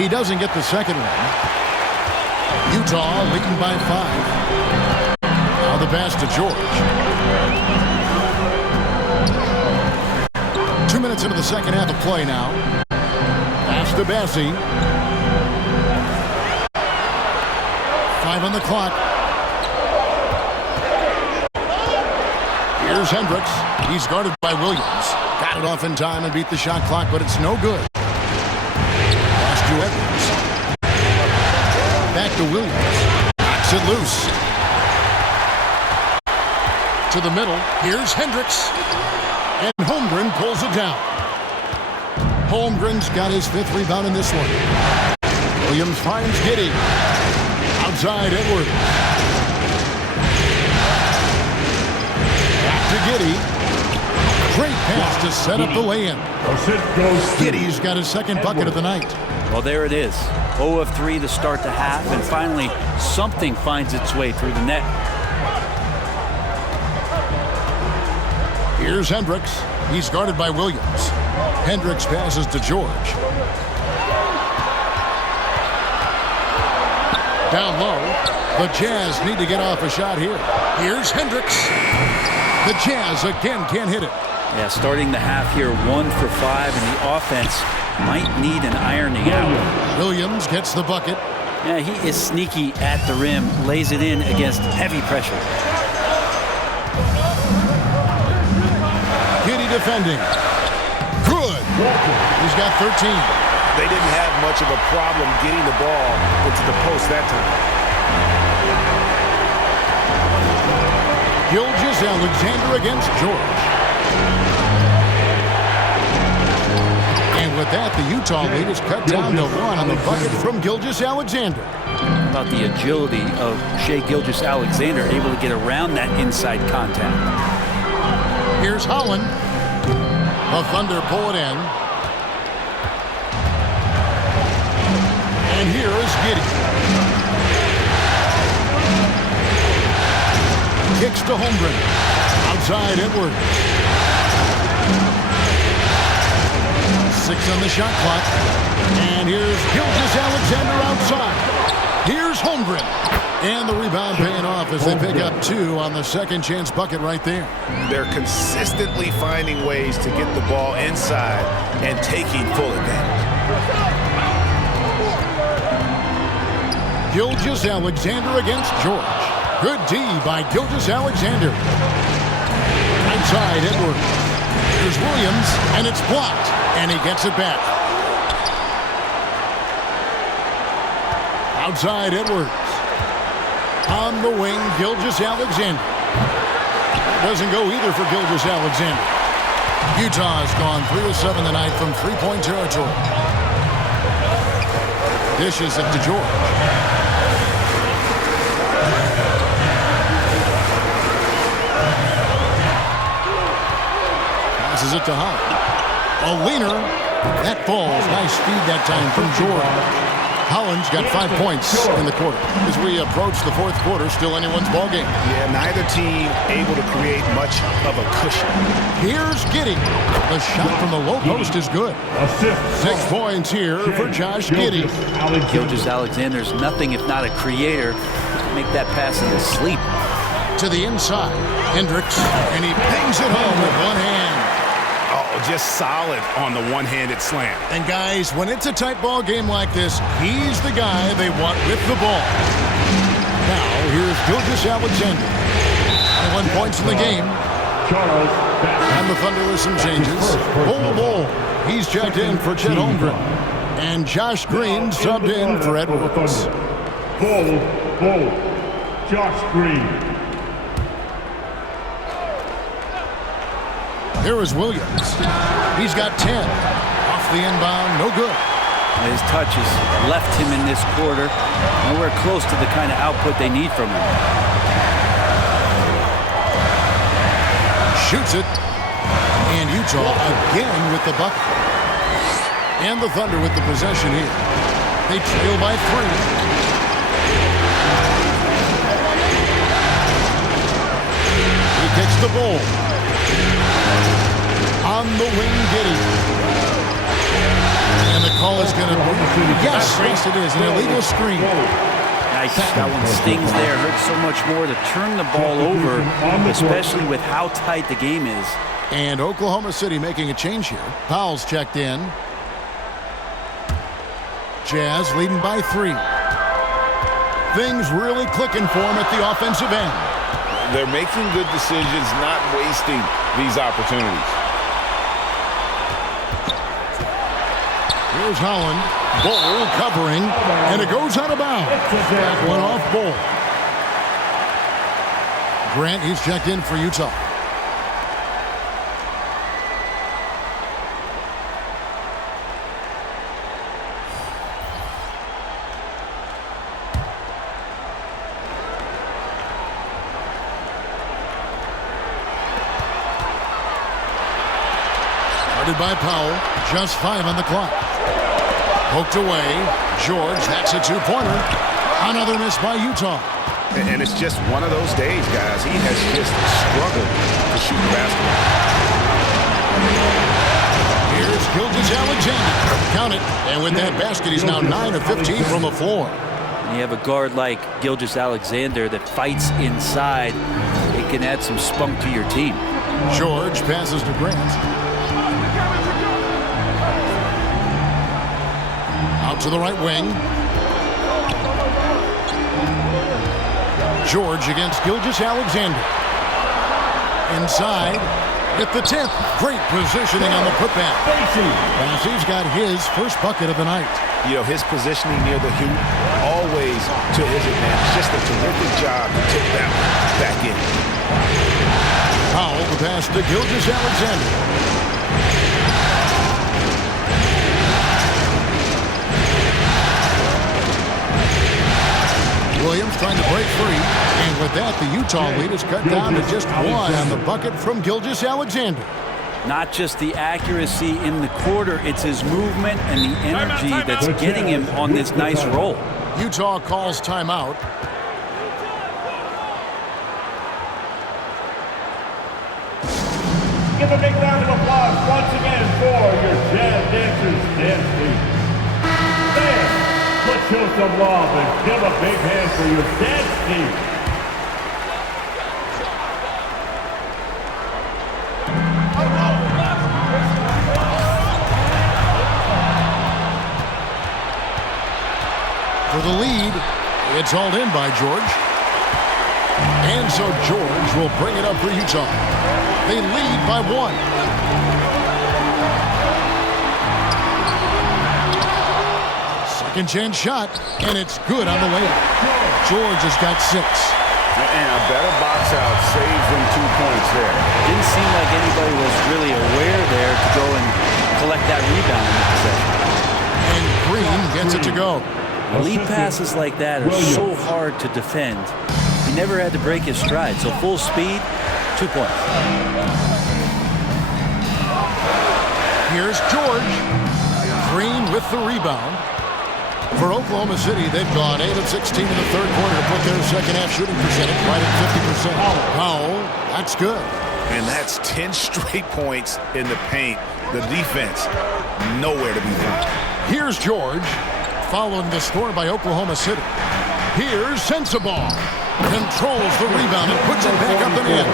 He doesn't get the second one. Utah leading by 5. Now the pass to George. 2 minutes into the second half of play now. Pass to Bassie. 5 on the clock. Here's Hendricks. He's guarded by Williams. Got it off in time and beat the shot clock, but it's no good. Pass to Edwards. Back to Williams. Knocks it loose. To the middle. Here's Hendricks. And Holmgren pulls it down. Holmgren's got his 5th rebound in this one. Williams finds Giddey. Outside Edwards. Back to Giddey. Great pass to set up the lay-in. Giddey's got his second bucket of the night. Well, there it is. 0 of 3 to start the half, and finally something finds its way through the net. Here's Hendricks. He's guarded by Williams. Hendricks passes to George. Down low. The Jazz need to get off a shot here. Here's Hendricks. The Jazz again can't hit it. Yeah, starting the half here 1 for 5, and the offense might need an ironing out. Williams gets the bucket. Yeah, he is sneaky at the rim, lays it in against heavy pressure. Giddey defending. Good. He's got 13. They didn't have much of a problem getting the ball into the post that time. Gilgeous-Alexander against George. And with that, the Utah lead is cut down to 1 on the bucket from Gilgeous-Alexander. How about the agility of Shai Gilgeous-Alexander, able to get around that inside contact. Here's Holland. The Thunder pull it in. And here is Giddey. Kicks to Holmgren. Outside Edwards. 6 on the shot clock. And here's Gilgeous-Alexander outside. Here's Holmgren. And the rebound paying off as they pick up 2 on the second chance bucket right there. They're consistently finding ways to get the ball inside and taking full advantage. Gilgeous-Alexander against George. Good D by Gilgeous-Alexander. Outside Edwards. Here's Williams, and it's blocked, and he gets it back. Outside Edwards. On the wing, Gilgeous-Alexander. That doesn't go either for Gilgeous-Alexander. Utah has gone 3 of 7 tonight from three-point territory. Dishes it to George. Passes it to Hunt. A leaner. That falls. Nice speed that time from George. Holland's got 5 points in the quarter. As we approach the fourth quarter, still anyone's ball game. Yeah, neither team able to create much of a cushion. Here's Giddey. The shot from the low post is good. 6 points here for Josh Giddey. Gilgeous-Alexander's nothing if not a creator. Make that pass in his sleep. To the inside, Hendricks, and he bangs it home with one hand. Oh, just solid on the one-handed slam. And guys, when it's a tight ball game like this, he's the guy they want with the ball. Now, here's Gilgeous-Alexander. 21 points in the game. And the Thunder with some changes. Bol, he's checked in for Chet Holmgren. And Josh Green subbed in for Edwards. Bol, Josh Green. Here is Williams. He's got 10. Off the inbound, no good. His touches left him in this quarter. Nowhere close to the kind of output they need from him. Shoots it. And Utah again with the bucket. And the Thunder with the possession here. They trail by 3. He kicks the ball. On the wing, Giddey. And the call is going to be, yes, it is, an illegal screen. Nice. That one stings there. Hurts so much more to turn the ball over, especially with how tight the game is. And Oklahoma City making a change here. Powell's checked in. Jazz leading by 3. Things really clicking for him at the offensive end. They're making good decisions, not wasting these opportunities. Here's Holland. Bol covering, and it goes out of bounds. That one off Bol. Grant, he's checked in for Utah. Started by Powell. Just 5 on the clock. Poked away. George, that's a 2-pointer. Another miss by Utah. And it's just one of those days, guys. He has just struggled to shoot the basketball. Here's Gilgeous-Alexander. Count it. And with that basket, he's now 9 of 15 from the floor. You have a guard like Gilgeous-Alexander that fights inside. It can add some spunk to your team. George passes to Grant. Out to the right wing. George against Gilgeous-Alexander. Inside at the 10th. Great positioning on the putback. Bassey's got his first bucket of the night. You know, his positioning near the hoop, always to his advantage. Just a terrific job to take that one back in. Powell, the pass to Gilgeous-Alexander. Williams trying to break free. And with that, the Utah lead is cut down to just 1 on the bucket from Gilgeous-Alexander. Not just the accuracy in the quarter, it's his movement and the energy that's getting him on this nice roll. Utah calls timeout. Give a big round of applause once again for your Jazz Dancers dance team. Fans, let's show some love and give a big hand for your dance team. For the lead, it's hauled in by George. And so George will bring it up for Utah. They lead by 1. Second chance shot, and it's good on the layup. George has got 6. And a better box out saves them 2 points there. Didn't seem like anybody was really aware there to go and collect that rebound in the possession. And Green gets it to go. Lead passes like that are so hard to defend. He never had to break his stride, so full speed, 2 points. Here's George. Green with the rebound. For Oklahoma City, they've gone 8 of 16 in the third quarter to put their second half shooting percentage right at 50%. Powell, that's good. And that's 10 straight points in the paint. The defense, nowhere to be found. Here's George, following the score by Oklahoma City. Here's Sensabaugh. Controls the rebound and puts it back up and in.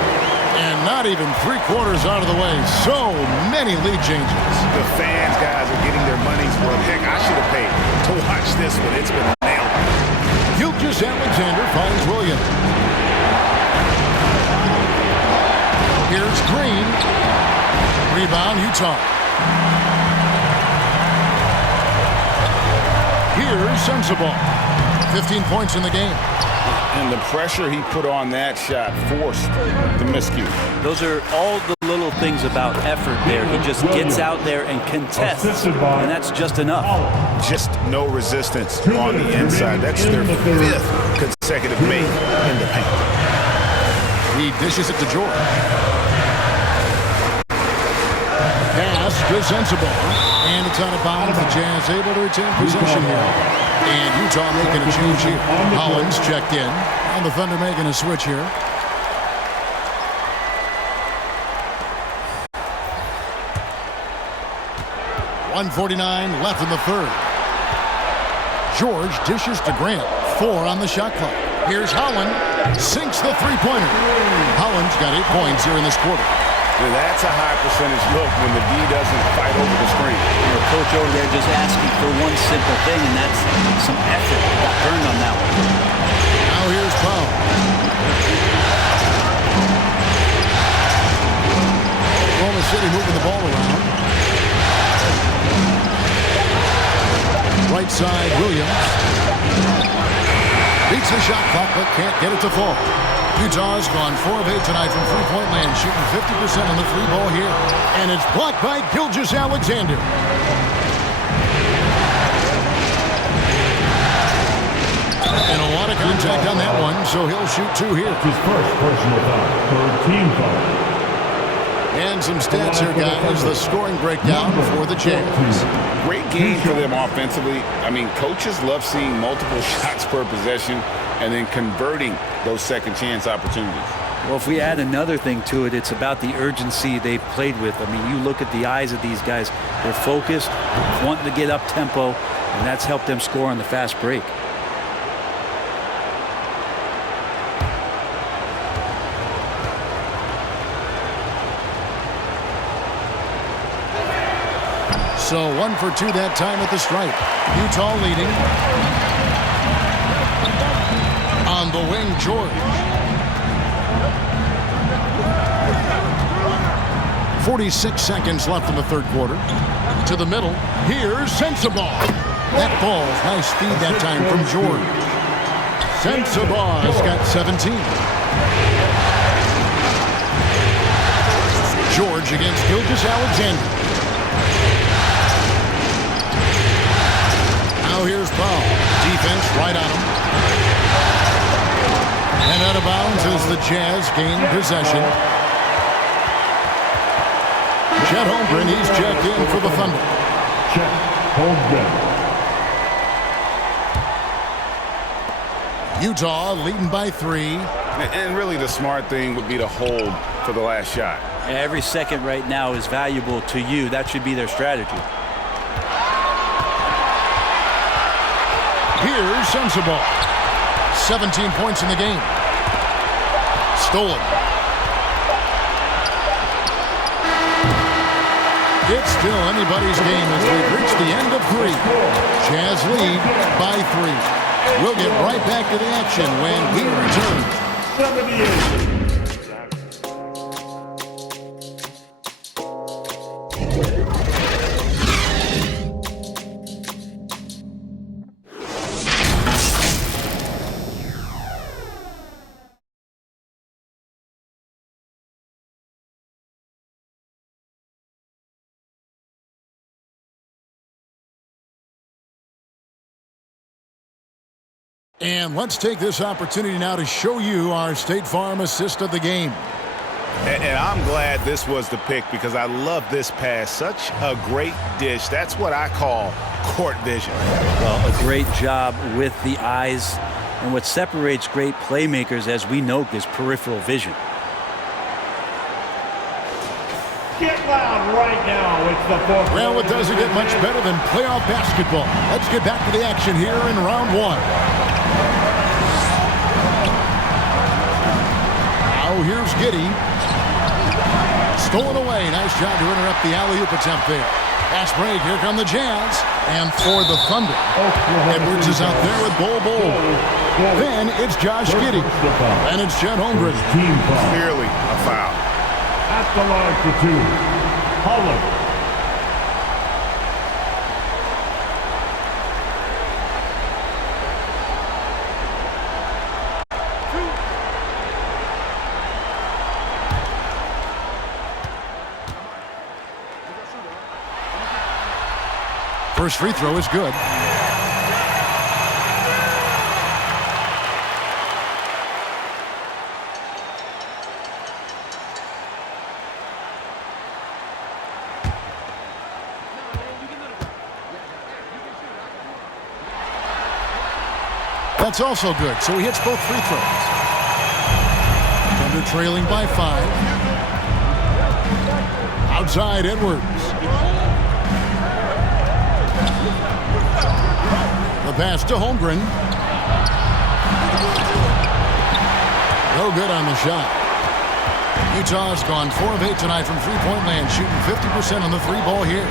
And not even 3/4 out of the way. So many lead changes. The fans, guys, are getting their money's worth. Heck, I should have paid to watch this one. It's been nailed. Gilgeous-Alexander finds Williams. Here's Green. Rebound, Utah. Here's Sensabaugh. 15 points in the game. And the pressure he put on that shot forced the miscue. Those are all the little things about effort there. He just gets out there and contests, and that's just enough. Just no resistance on the inside. That's their 5th consecutive make in the paint. He dishes it to George. Pass to Sensabaugh, and it's out of bounds. The Jazz able to retain possession here. And Utah making a change here. Hollins checked in, and the Thunder making a switch here. .149 left in the third. George dishes to Grant. 4 on the shot clock. Here's Holland. Sinks the three-pointer. Holland's got 8 points here in this quarter. Well, that's a high percentage look when the D doesn't fight over the screen. You know, Coach over there just asking for one simple thing, and that's some effort. Got burned on that one. Now here's Powell. Oklahoma City moving the ball around. Right side, Williams. Beats the shot clock, but can't get it to fall. Utah's gone 4 of 8 tonight from three-point land, shooting 50% on the free ball here. And it's blocked by Gilgeous-Alexander. And a lot of contact on that one, so he'll shoot 2 here. His first personal foul, third team foul. And some stats here, guys. The scoring breakdown for the Jazz. Great game for them offensively. I mean, coaches love seeing multiple shots per possession and then converting those second chance opportunities. Well, if we add another thing to it, it's about the urgency they've played with. I mean, you look at the eyes of these guys. They're focused, wanting to get up tempo, and that's helped them score on the fast break. So 1 for 2 that time at the stripe. Utah leading. On the wing, George. 46 seconds left in the third quarter. To the middle. Here's Sensabaugh. That falls. Nice speed that time from George. Sensabaugh's got 17. George against Gilgeous-Alexander. Now here's Powell. Defense right on him. And out of bounds as the Jazz gain possession. Chet Holmgren, he's checked in for the Thunder. Chet Holmgren. Utah leading by 3. And really the smart thing would be to hold for the last shot. Every second right now is valuable to you. That should be their strategy. Here's Sensabaugh. 17 points in the game. Stolen. It's still anybody's game as we've reached the end of 3. Jazz lead by 3. We'll get right back to the action when we return. 78. And let's take this opportunity now to show you our State Farm assist of the game. And I'm glad this was the pick because I love this pass. Such a great dish. That's what I call court vision. Well, a great job with the eyes. And what separates great playmakers, as we know, is peripheral vision. Get loud right now. It's the fourth. Well, it doesn't get much better than playoff basketball. Let's get back to the action here in round one. Now here's Giddey. Stolen away. Nice job to interrupt the alley-oop attempt there. Pass break. Here come the Jazz. And for the Thunder, Edwards is out there with Bol Bol. Then it's Josh Giddey. And it's Chet Holmgren. Clearly a foul. At the line for two, Holland. First free throw is good. That's also good, so he hits both free throws. Thunder trailing by 5. Outside Edwards. The pass to Holmgren. No good on the shot. Utah's gone 4 of 8 tonight from three-point land, shooting 50% on the three ball here.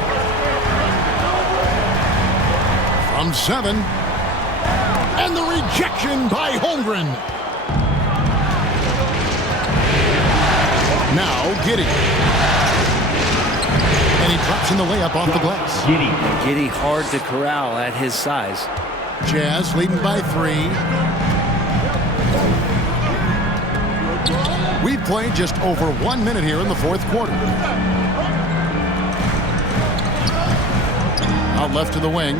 From 7. And the rejection by Holmgren. Now Giddey. And he drops in the layup off the glass. Giddey hard to corral at his size. Jazz leading by 3. We've played just over 1 minute here in the fourth quarter. Out left to the wing.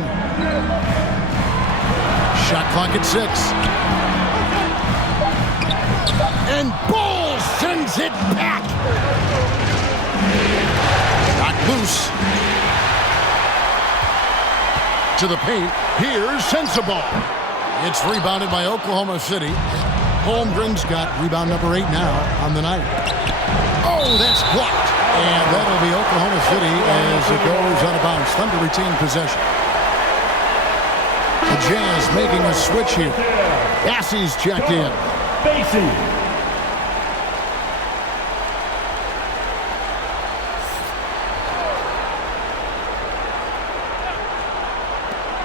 Shot clock at 6. And Bol sends it back. Got loose. To the paint. Here's Sensabaugh. It's rebounded by Oklahoma City. Holmgren's got rebound number 8 now on the night. Oh, that's blocked. And that'll be Oklahoma City as it goes out of bounds. Thunder retain possession. The Jazz making a switch here. Bassey's checked in. Bassey.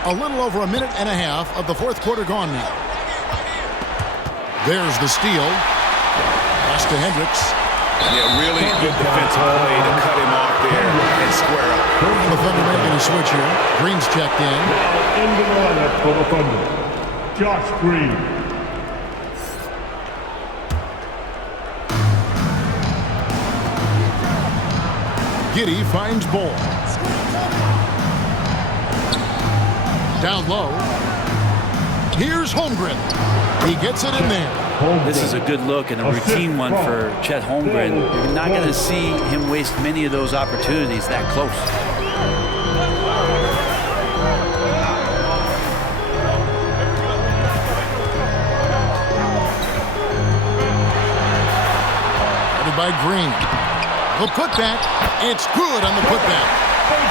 A little over a minute and a half of the fourth quarter gone now. There's the steal. Pass to Hendricks. Yeah, really good defensive play to cut him off there and square up. The Thunder making a switch here. Green's checked in. In the lineup for the Thunder, Josh Green. Giddey finds Bol. Down low. Here's Holmgren. He gets it in there. This is a good look and a routine one for Chet Holmgren. You're not going to see him waste many of those opportunities that close. Headed by Green. The putback. It's good on the putback.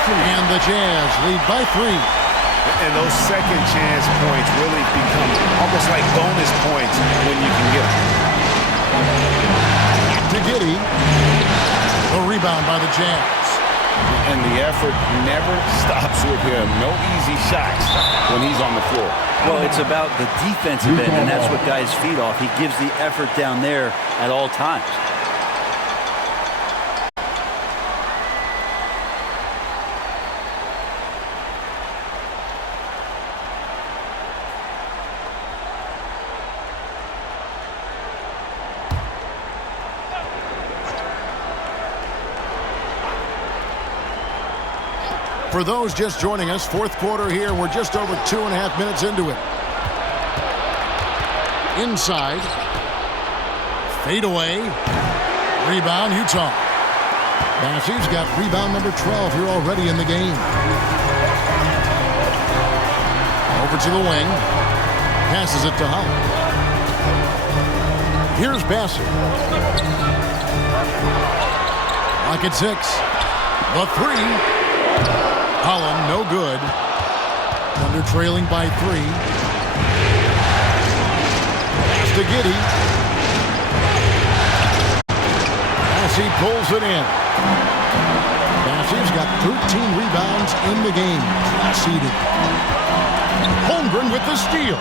And the Jazz lead by 3. And those second chance points really become almost like bonus points when you can get them. Back to Giddey. The rebound by the Jazz. And the effort never stops with him. No easy shots when he's on the floor. Well, it's about the defensive end, and that's what guys feed off. He gives the effort down there at all times. For those just joining us, fourth quarter here. We're just over 2.5 minutes into it. Inside. Fade away. Rebound, Utah. Bassey's got rebound number 12 here already in the game. Over to the wing. Passes it to Holland. Here's Bassey. Lock at 6. The 3. Holland, no good. Thunder trailing by 3. Pass to Giddey. Bassey pulls it in. Bassey's got 13 rebounds in the game. Seeded. Holmgren with the steal.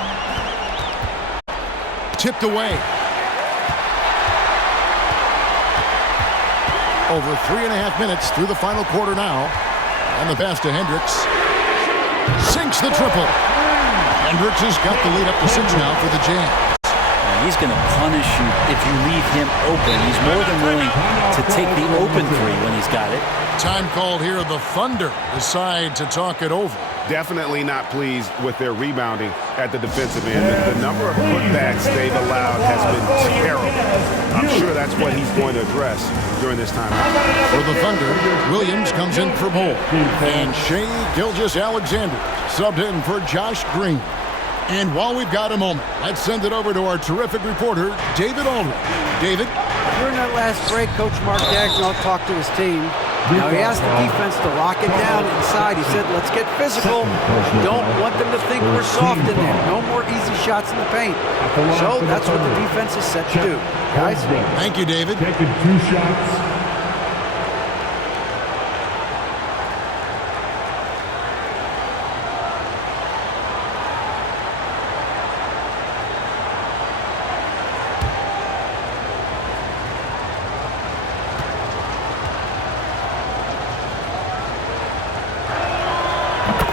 Tipped away. Over 3.5 minutes through the final quarter now. And the pass to Hendricks. Sinks the triple. Hendricks has got the lead up to 6 now for the Jazz. He's going to punish you if you leave him open. He's more than willing to take the open 3 when he's got it. Time called here. The Thunder decide to talk it over. Definitely not pleased with their rebounding at the defensive end. The number of putbacks they've allowed has been terrible. I'm sure that's what he's going to address during this timeout. For the Thunder, Williams comes in for Bull. And Shai Gilgeous-Alexander subbed in for Josh Green. And while we've got a moment, let's send it over to our terrific reporter, David Aldridge. David? During that last break, Coach Mark Daigneault talked to his team. Now, he asked the defense to lock it down inside. He said, let's get physical. Don't want them to think we're soft in there. No more easy shots in the paint. So that's what the defense is set to do. Guys? Thank you, David. Taking 2 shots.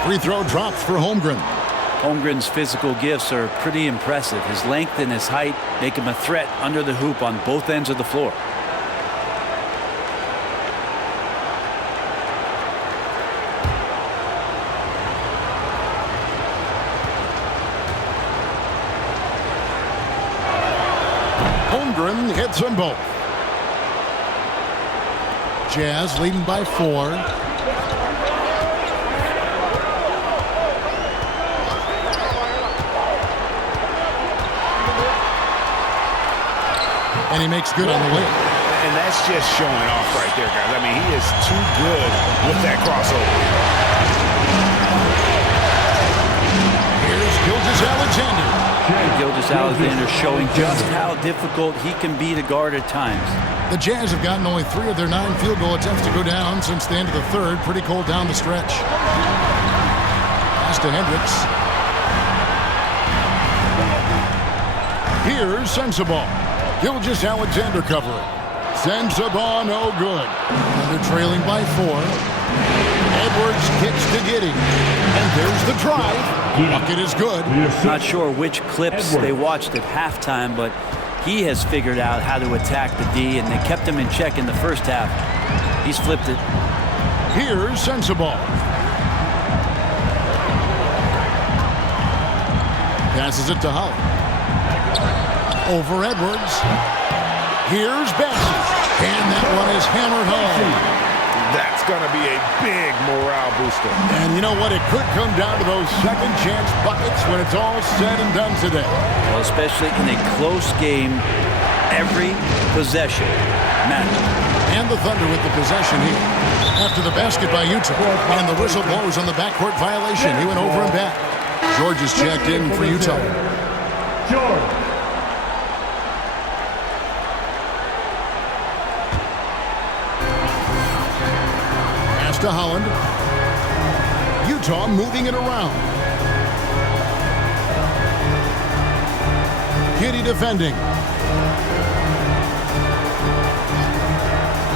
Free throw drops for Holmgren. Holmgren's physical gifts are pretty impressive. His length and his height make him a threat under the hoop on both ends of the floor. Holmgren hits them both. Jazz leading by 4. And he makes good on the way. And that's just showing off right there, guys. I mean, he is too good with that crossover. Here's Gilgeous-Alexander. Gilgeous-Alexander showing just how difficult he can be to guard at times. The Jazz have gotten only 3 of their 9 field goal attempts to go down since the end of the third. Pretty cold down the stretch. Pass to Hendricks. Here's Sensabaugh. Gilgeous-Alexander covering. Sensabaugh no good. They're trailing by 4. Edwards kicks to Giddey. And there's the drive. Bucket is good. Not sure which clips they watched at halftime, but he has figured out how to attack the D, and they kept him in check in the first half. He's flipped it. Here's Sensabaugh. Passes it to Holland. Over Edwards. Here's Bassey. And that one is hammered home. That's going to be a big morale booster. And you know what? It could come down to those second chance buckets when it's all said and done today. Well, especially in a close game, every possession matters. And the Thunder with the possession here. After the basket by Utah. And the whistle blows on the backcourt violation. He went over and back. George is checked in for Utah. George. To Holland. Utah moving it around. Giddey defending.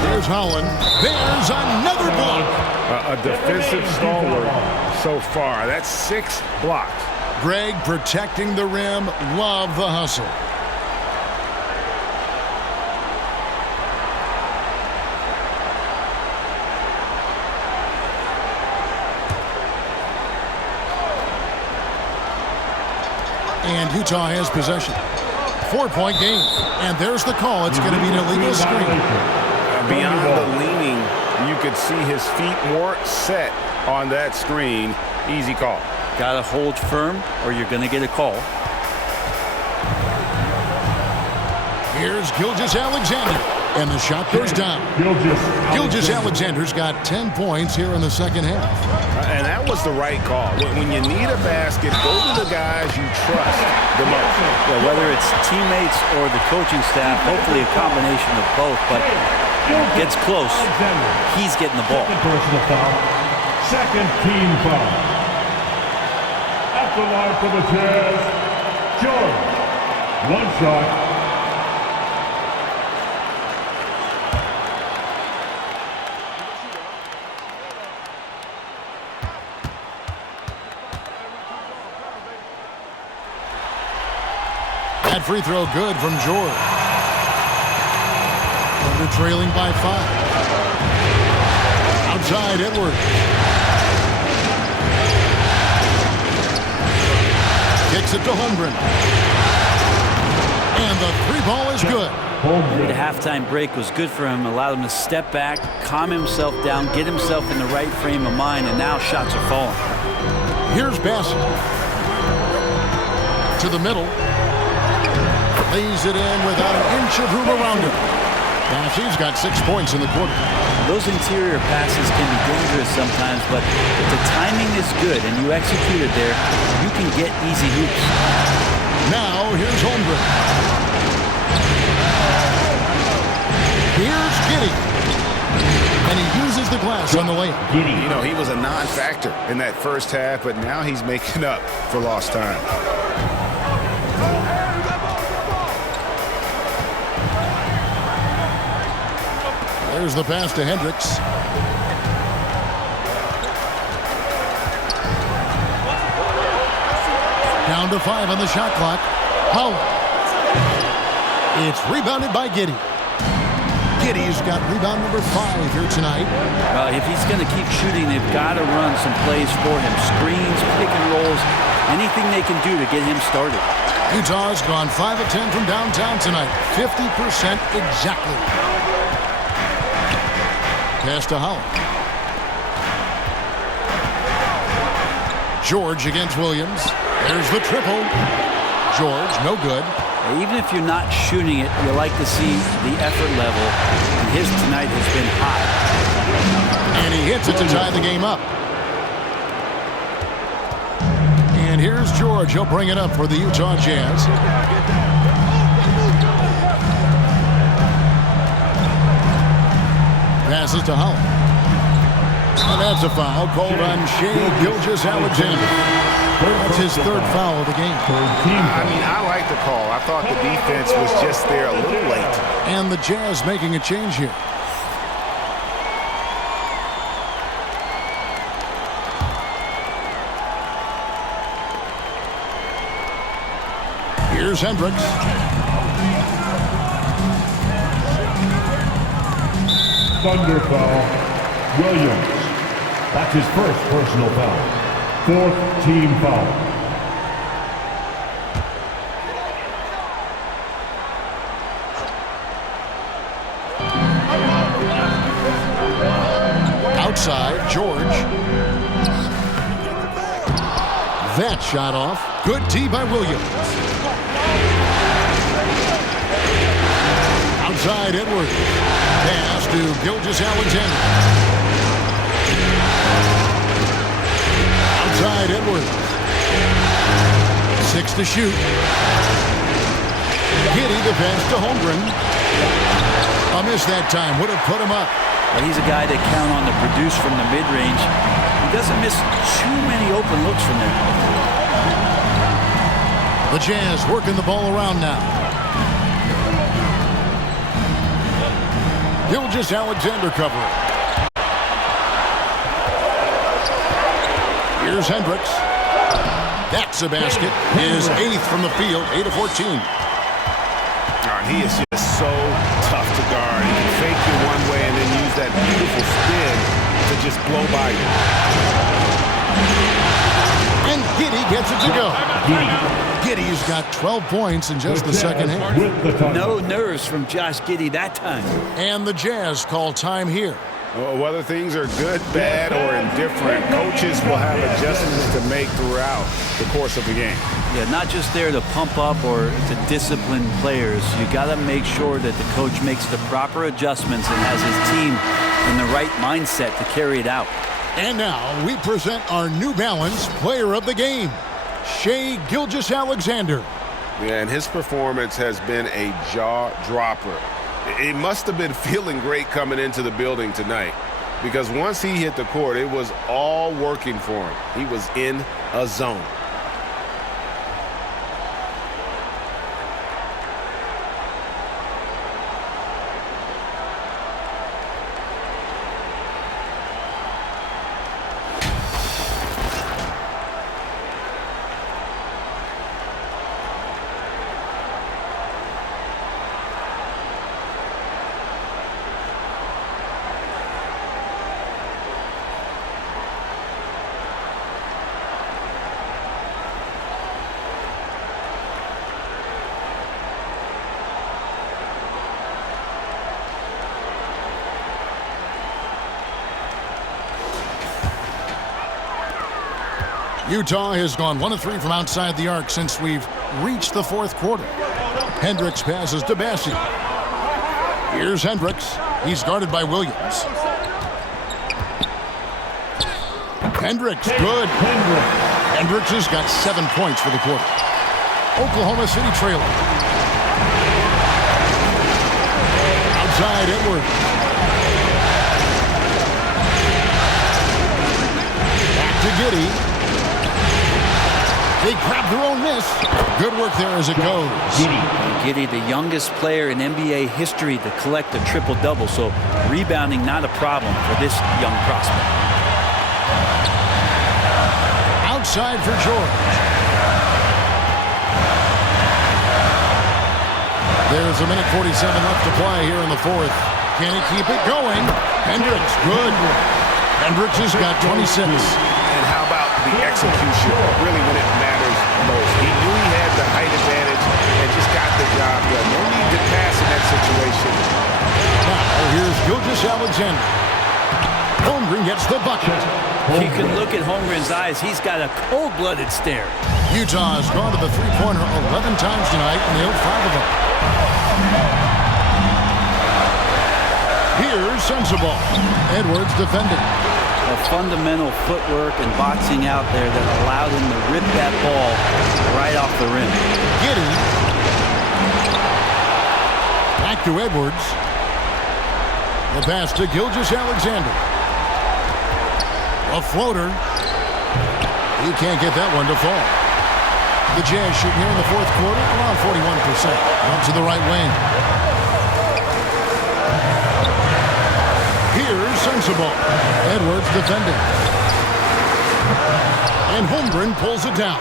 There's Holland. There's another block. A defensive stalwart so far. That's 6 blocks. Greg protecting the rim. Love the hustle. And Utah has possession. 4-point game. And there's the call. It's going to be an illegal screen. Beyond the leaning, you could see his feet more set on that screen. Easy call. Got to hold firm or you're going to get a call. Here's Gilgeous-Alexander, and the shot goes down. Gilgeous-Alexander's got 10 points here in the second half. And that was the right call. When you need a basket, go to the guys you trust the most. Yeah, whether it's teammates or the coaching staff, hopefully a combination of both, but when it gets close, he's getting the ball. Personal foul. Second team foul. At the line for the Jazz, George. One shot. That free throw good from George. Under trailing by 5. Outside Edwards. Kicks it to Holmgren. And the three ball is good. The halftime break was good for him. Allowed him to step back, calm himself down, get himself in the right frame of mind, and now shots are falling. Here's Bassett. To the middle. Lays it in without an inch of room around him. Bassett's got 6 points in the quarter. Those interior passes can be dangerous sometimes, but if the timing is good and you execute it there, you can get easy hoops. Now, here's Holmgren. Here's Giddey. And he uses the glass on the layup. You know, he was a non-factor in that first half, but now he's making up for lost time. There's the pass to Hendricks. Down to 5 on the shot clock. Howard. It's rebounded by Giddey. Giddey's got rebound number 5 here tonight. Well, if he's going to keep shooting, they've got to run some plays for him. Screens, pick and rolls, anything they can do to get him started. Utah's gone 5 of 10 from downtown tonight. 50% exactly. Pass to Howard. George against Williams. There's the triple. George, no good. Even if you're not shooting it, you like to see the effort level. And his tonight has been high. And he hits it to tie the game up. And here's George. He'll bring it up for the Utah Jazz. Passes to Howard. And that's a foul called on Shai Gilgeous-Alexander. That's his 3rd foul of the game. I mean, I like the call. I thought the defense was just there a little late. And the Jazz making a change here. Here's Hendricks. Thunder foul. Williams. That's his first personal foul. 4th team foul. Outside, George. That shot off. Good D by Williams. Outside, Edwards. Pass to Gilgeous-Alexander. Outside, Edwards. 6 to shoot. Giddey the pass to Holmgren. A miss that time. Would have put him up. Well, he's a guy they count on to produce from the mid-range. He doesn't miss too many open looks from there. The Jazz working the ball around now. Gilgeous-Alexander covering. Here's Hendricks. That's a basket. His 8th from the field, 8 of 14. He is just so tough to guard. He can fake you one way and then use that beautiful spin to just blow by you. And Giddey gets it to go. Giddey's got 12 points in just the second half. No nerves from Josh Giddey that time. And the Jazz call time here. Whether things are good, bad, or indifferent, coaches will have adjustments to make throughout the course of the game. Yeah, not just there to pump up or to discipline players. You got to make sure that the coach makes the proper adjustments and has his team in the right mindset to carry it out. And now we present our New Balance Player of the Game, Shai Gilgeous-Alexander. Yeah, and his performance has been a jaw-dropper. It must have been feeling great coming into the building tonight, because once he hit the court, it was all working for him. He was in a zone. Utah has gone 1 of 3 from outside the arc since we've reached the fourth quarter. Hendricks passes to Bassey. Here's Hendricks. He's guarded by Williams. Hendricks, good. Hendricks has got 7 points for the quarter. Oklahoma City trailing. Outside Edwards. Back to Giddey. They grab their own miss. Good work there as it goes. Giddey, the youngest player in NBA history to collect a triple-double, so rebounding not a problem for this young prospect. Outside for George. There's a minute 47 left to play here in the fourth. Can he keep it going? Hendricks, good. Hendricks has got 26. And how about the execution, really when it matters most? He knew he had the height advantage and just got the job done. No need to pass in that situation. Now here's Gilgeous-Alexander. Holmgren gets the bucket. You can look at Holmgren's eyes. He's got a cold-blooded stare. Utah has gone to the three-pointer 11 times tonight and nailed 5 of them. Here's Sensabaugh. Edwards defending. A fundamental footwork and boxing out there that allowed him to rip that ball right off the rim. Giddey. Back to Edwards. The pass to Gilgeous-Alexander. A floater. He can't get that one to fall. The Jazz shooting here in the fourth quarter around 41%. Up to the right wing. Here's Sensabaugh. Edwards defending. And Holmgren pulls it down.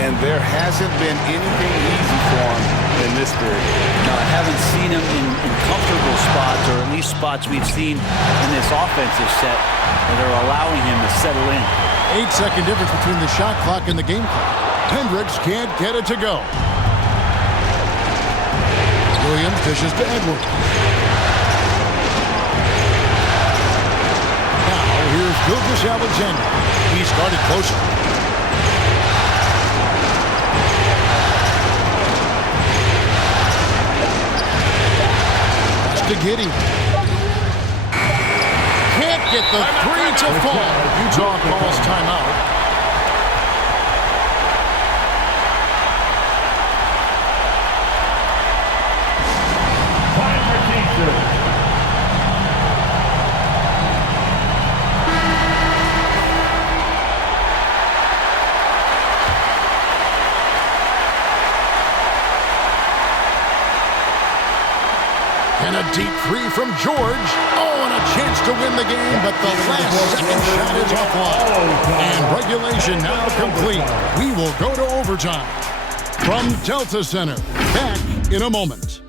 And there hasn't been anything easy for him in this period. No, I haven't seen him in comfortable spots, or at least spots we've seen in this offensive set that are allowing him to settle in. 8-second difference between the shot clock and the game clock. Hendricks can't get it to go. Williams dishes to Edwards. Now here's Gilgeous-Alexander. He's guarded closer. Pass to Giddey. Can't get the three to fall. Utah calls timeout. And a deep three from George. Oh, and a chance to win the game, but the last second shot is offline. And regulation now complete. We will go to overtime. From Delta Center, back in a moment.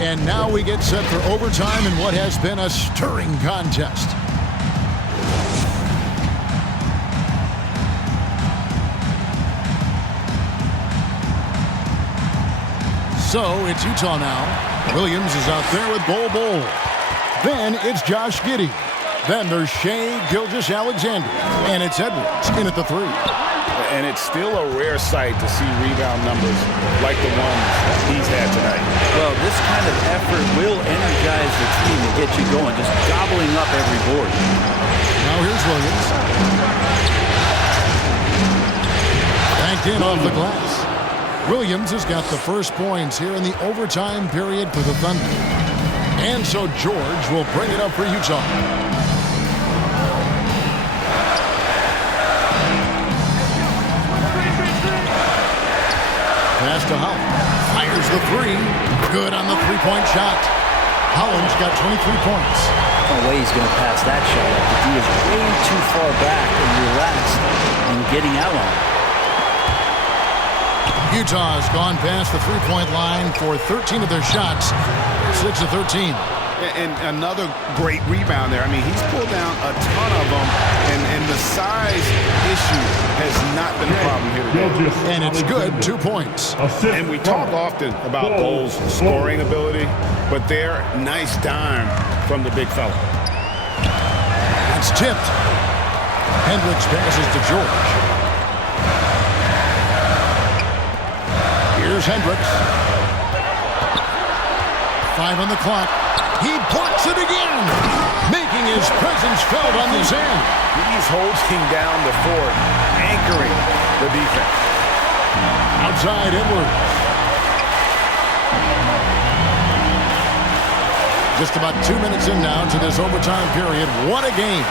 And now we get set for overtime in what has been a stirring contest. So it's Utah now. Williams is out there with Bol Bol. Then it's Josh Giddey. Then there's Shai Gilgeous-Alexander. And it's Edwards in at the 3. And it's still a rare sight to see rebound numbers like the ones he's had tonight. Well, this kind of effort will energize the team to get you going, just gobbling up every board. Now here's Williams. Banked in off the glass. Williams has got the first points here in the overtime period for the Thunder. And so George will bring it up for Utah. Pass to Holland. Fires the 3. Good on the three-point shot. Holland's got 23 points. No way he's going to pass that shot. The D is way too far back and relaxed and getting out on it. Utah has gone past the three-point line for 13 of their shots. 6 of 13. And another great rebound there. I mean, he's pulled down a ton of them, and the size issue has not been a problem here today. And it's good, 2 points. And we talk often about Bol's scoring ability, but they're nice dime from the big fella. It's tipped. Hendricks passes to George. Here's Hendricks. 5 on the clock. He blocks it again, making his presence felt on this end. He's holding down the fort, anchoring the defense. Outside Edwards. Just about 2 minutes in now to this overtime period. What a game.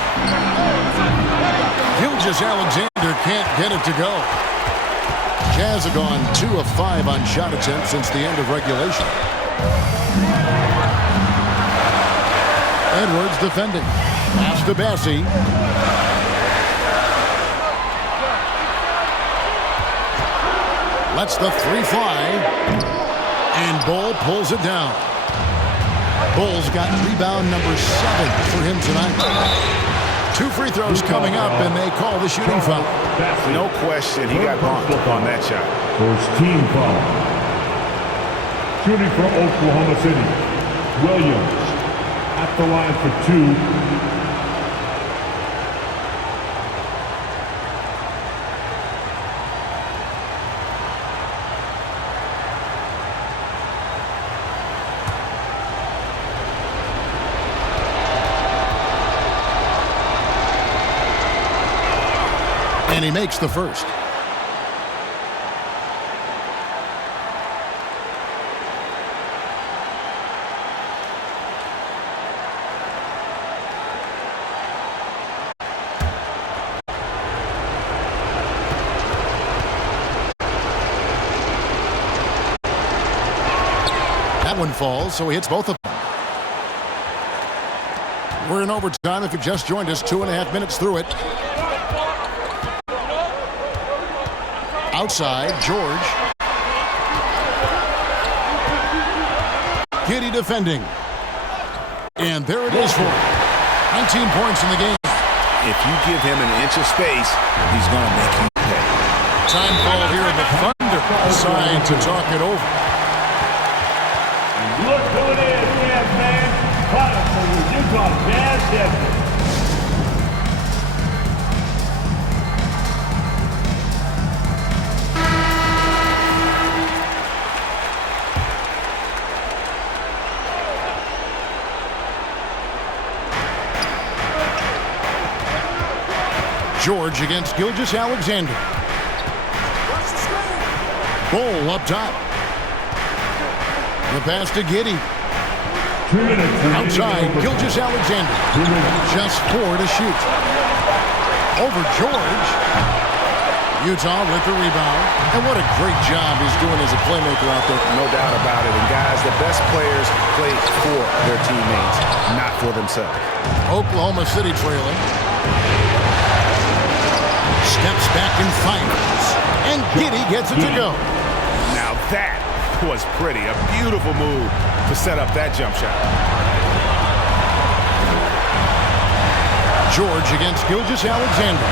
Gilgeous-Alexander can't get it to go. Jazz have gone 2 of 5 on shot attempts since the end of regulation. Edwards defending. Pass to Bassey. Lets the 3 fly. And Bol pulls it down. Bol's got rebound number 7 for him tonight. 2 free throws coming up, and they call the shooting foul. No question, he got bumped on that shot. First team foul. Shooting from Oklahoma City, Williams at the line for 2. And he makes the first. That one falls, so he hits both of them. We're in overtime. If you just joined us, 2.5 minutes through it. Outside, George. Giddey defending. And there it is for him. 19 points in the game. If you give him an inch of space, he's going to make you pay. Time call here in the Thunder side to talk it over. Look who it is, Jazz fans. Time for your Utah Jazz Denver. George against Gilgeous-Alexander. Bol up top. The pass to Giddey. Outside, Gilgeous-Alexander. Just 4 to shoot. Over George. Utah with the rebound. And what a great job he's doing as a playmaker out there. No doubt about it. And guys, the best players play for their teammates, not for themselves. Oklahoma City trailing. Steps back and fires. And Giddey gets it to go. Now that was pretty. A beautiful move to set up that jump shot. George against Gilgeous-Alexander.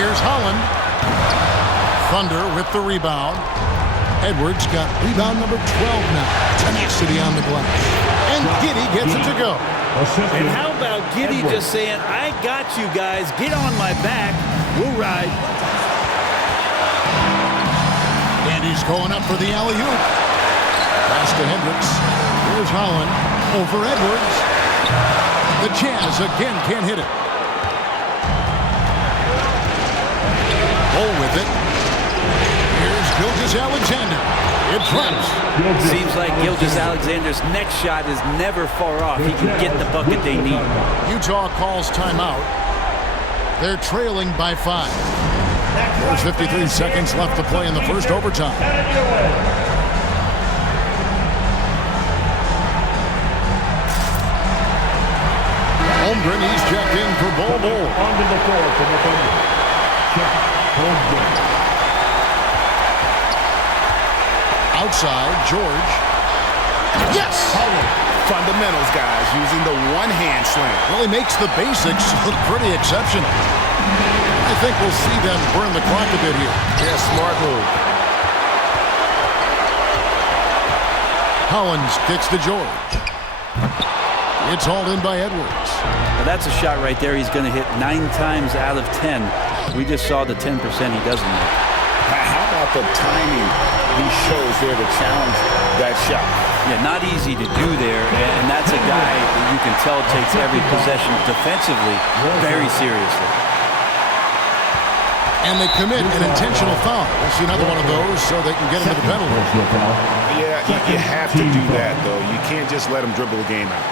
Here's Holland. Thunder with the rebound. Edwards got rebound number 12 now. Tenacity on the glass. And Giddey gets it to go. And how about Giddey just saying, I got you guys. Get on my back. We'll ride. And he's going up for the alley-oop. Pass to Hendricks. Here's Holland over Edwards. The Jazz again can't hit it. Bull with it. Here's Gilgeous-Alexander. It drops. Seems like Gilgeous-Alexander's next shot is never far off. He can get the bucket they need. Utah calls timeout. They're trailing by 5. There's 53 seconds left to play in the first overtime. Holmgren, he's checked in for Bol Bol. Onto the floor from the Thunder. Check Holmgren. Outside, George. Yes! Fundamentals, guys, using the one-hand slam. Well, he makes the basics look pretty exceptional. I think we'll see them burn the clock a bit here. Yeah, smart move. Collins kicks to George. It's hauled in by Edwards. Well, that's a shot right there he's going to hit 9 times out of 10. We just saw the 10% he doesn't make. How about the timing he shows there to challenge that shot? Yeah, not easy to do there, and that's a guy that you can tell takes every possession defensively very seriously. And they commit an intentional foul. We'll see another one of those so they can get into the penalty. Yeah, you have to do that, though. You can't just let him dribble the game out.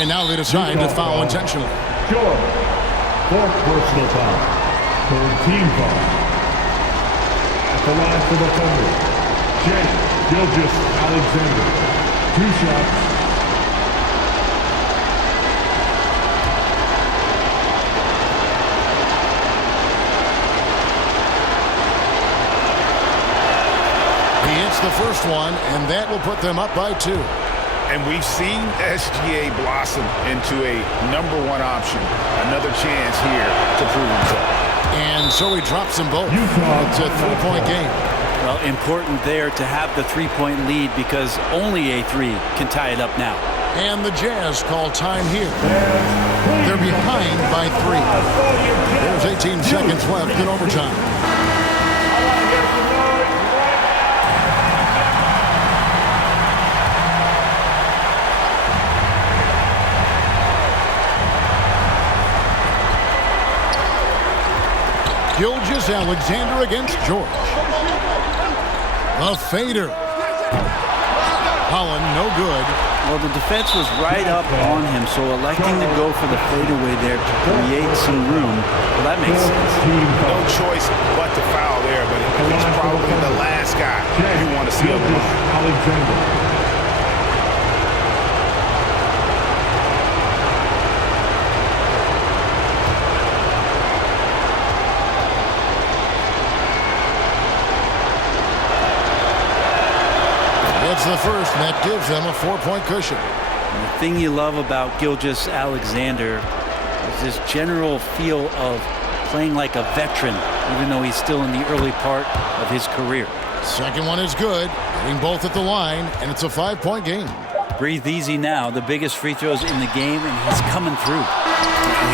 And now they decide to foul intentionally. George, 4th personal foul. 3rd team foul. At the line for the Thunder, Jake Gilgeous-Alexander. 2 shots. He hits the first one, and that will put them up by 2. And we've seen SGA blossom into a #1 option. Another chance here to prove himself. And so he drops them both. It's a 3-point game. Well, important there to have the 3-point lead because only a 3 can tie it up now. And the Jazz call time here. They're behind by 3. There's 18 seconds left in overtime. Gilgeous-Alexander against George. The fader. Holland, no good. Well, the defense was right up on him, so electing to go for the fadeaway there to create some room, well, that makes sense. No choice but to foul there, but he's probably the last guy you want to see on the line. Alexander. It's the first, and that gives them a 4-point cushion. And the thing you love about Gilgeous-Alexander is this general feel of playing like a veteran, even though he's still in the early part of his career. Second one is good, hitting both at the line, and it's a 5-point game. Breathe easy now. The biggest free throws in the game, and he's coming through.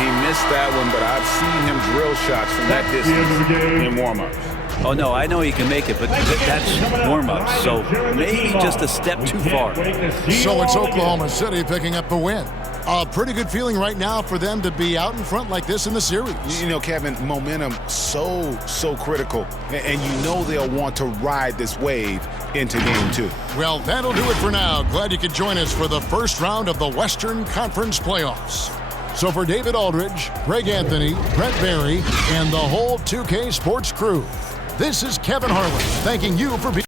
He missed that one, but I've seen him drill shots from that distance in warm-ups. Oh, no, I know he can make it, but that's warm-ups, so maybe just a step too far. So it's Oklahoma City picking up the win. A pretty good feeling right now for them to be out in front like this in the series. You know, Kevin, momentum so critical, and you know they'll want to ride this wave into game 2. Well, that'll do it for now. Glad you could join us for the first round of the Western Conference playoffs. So for David Aldridge, Greg Anthony, Brent Barry, and the whole 2K Sports crew, this is Kevin Harlan thanking you for being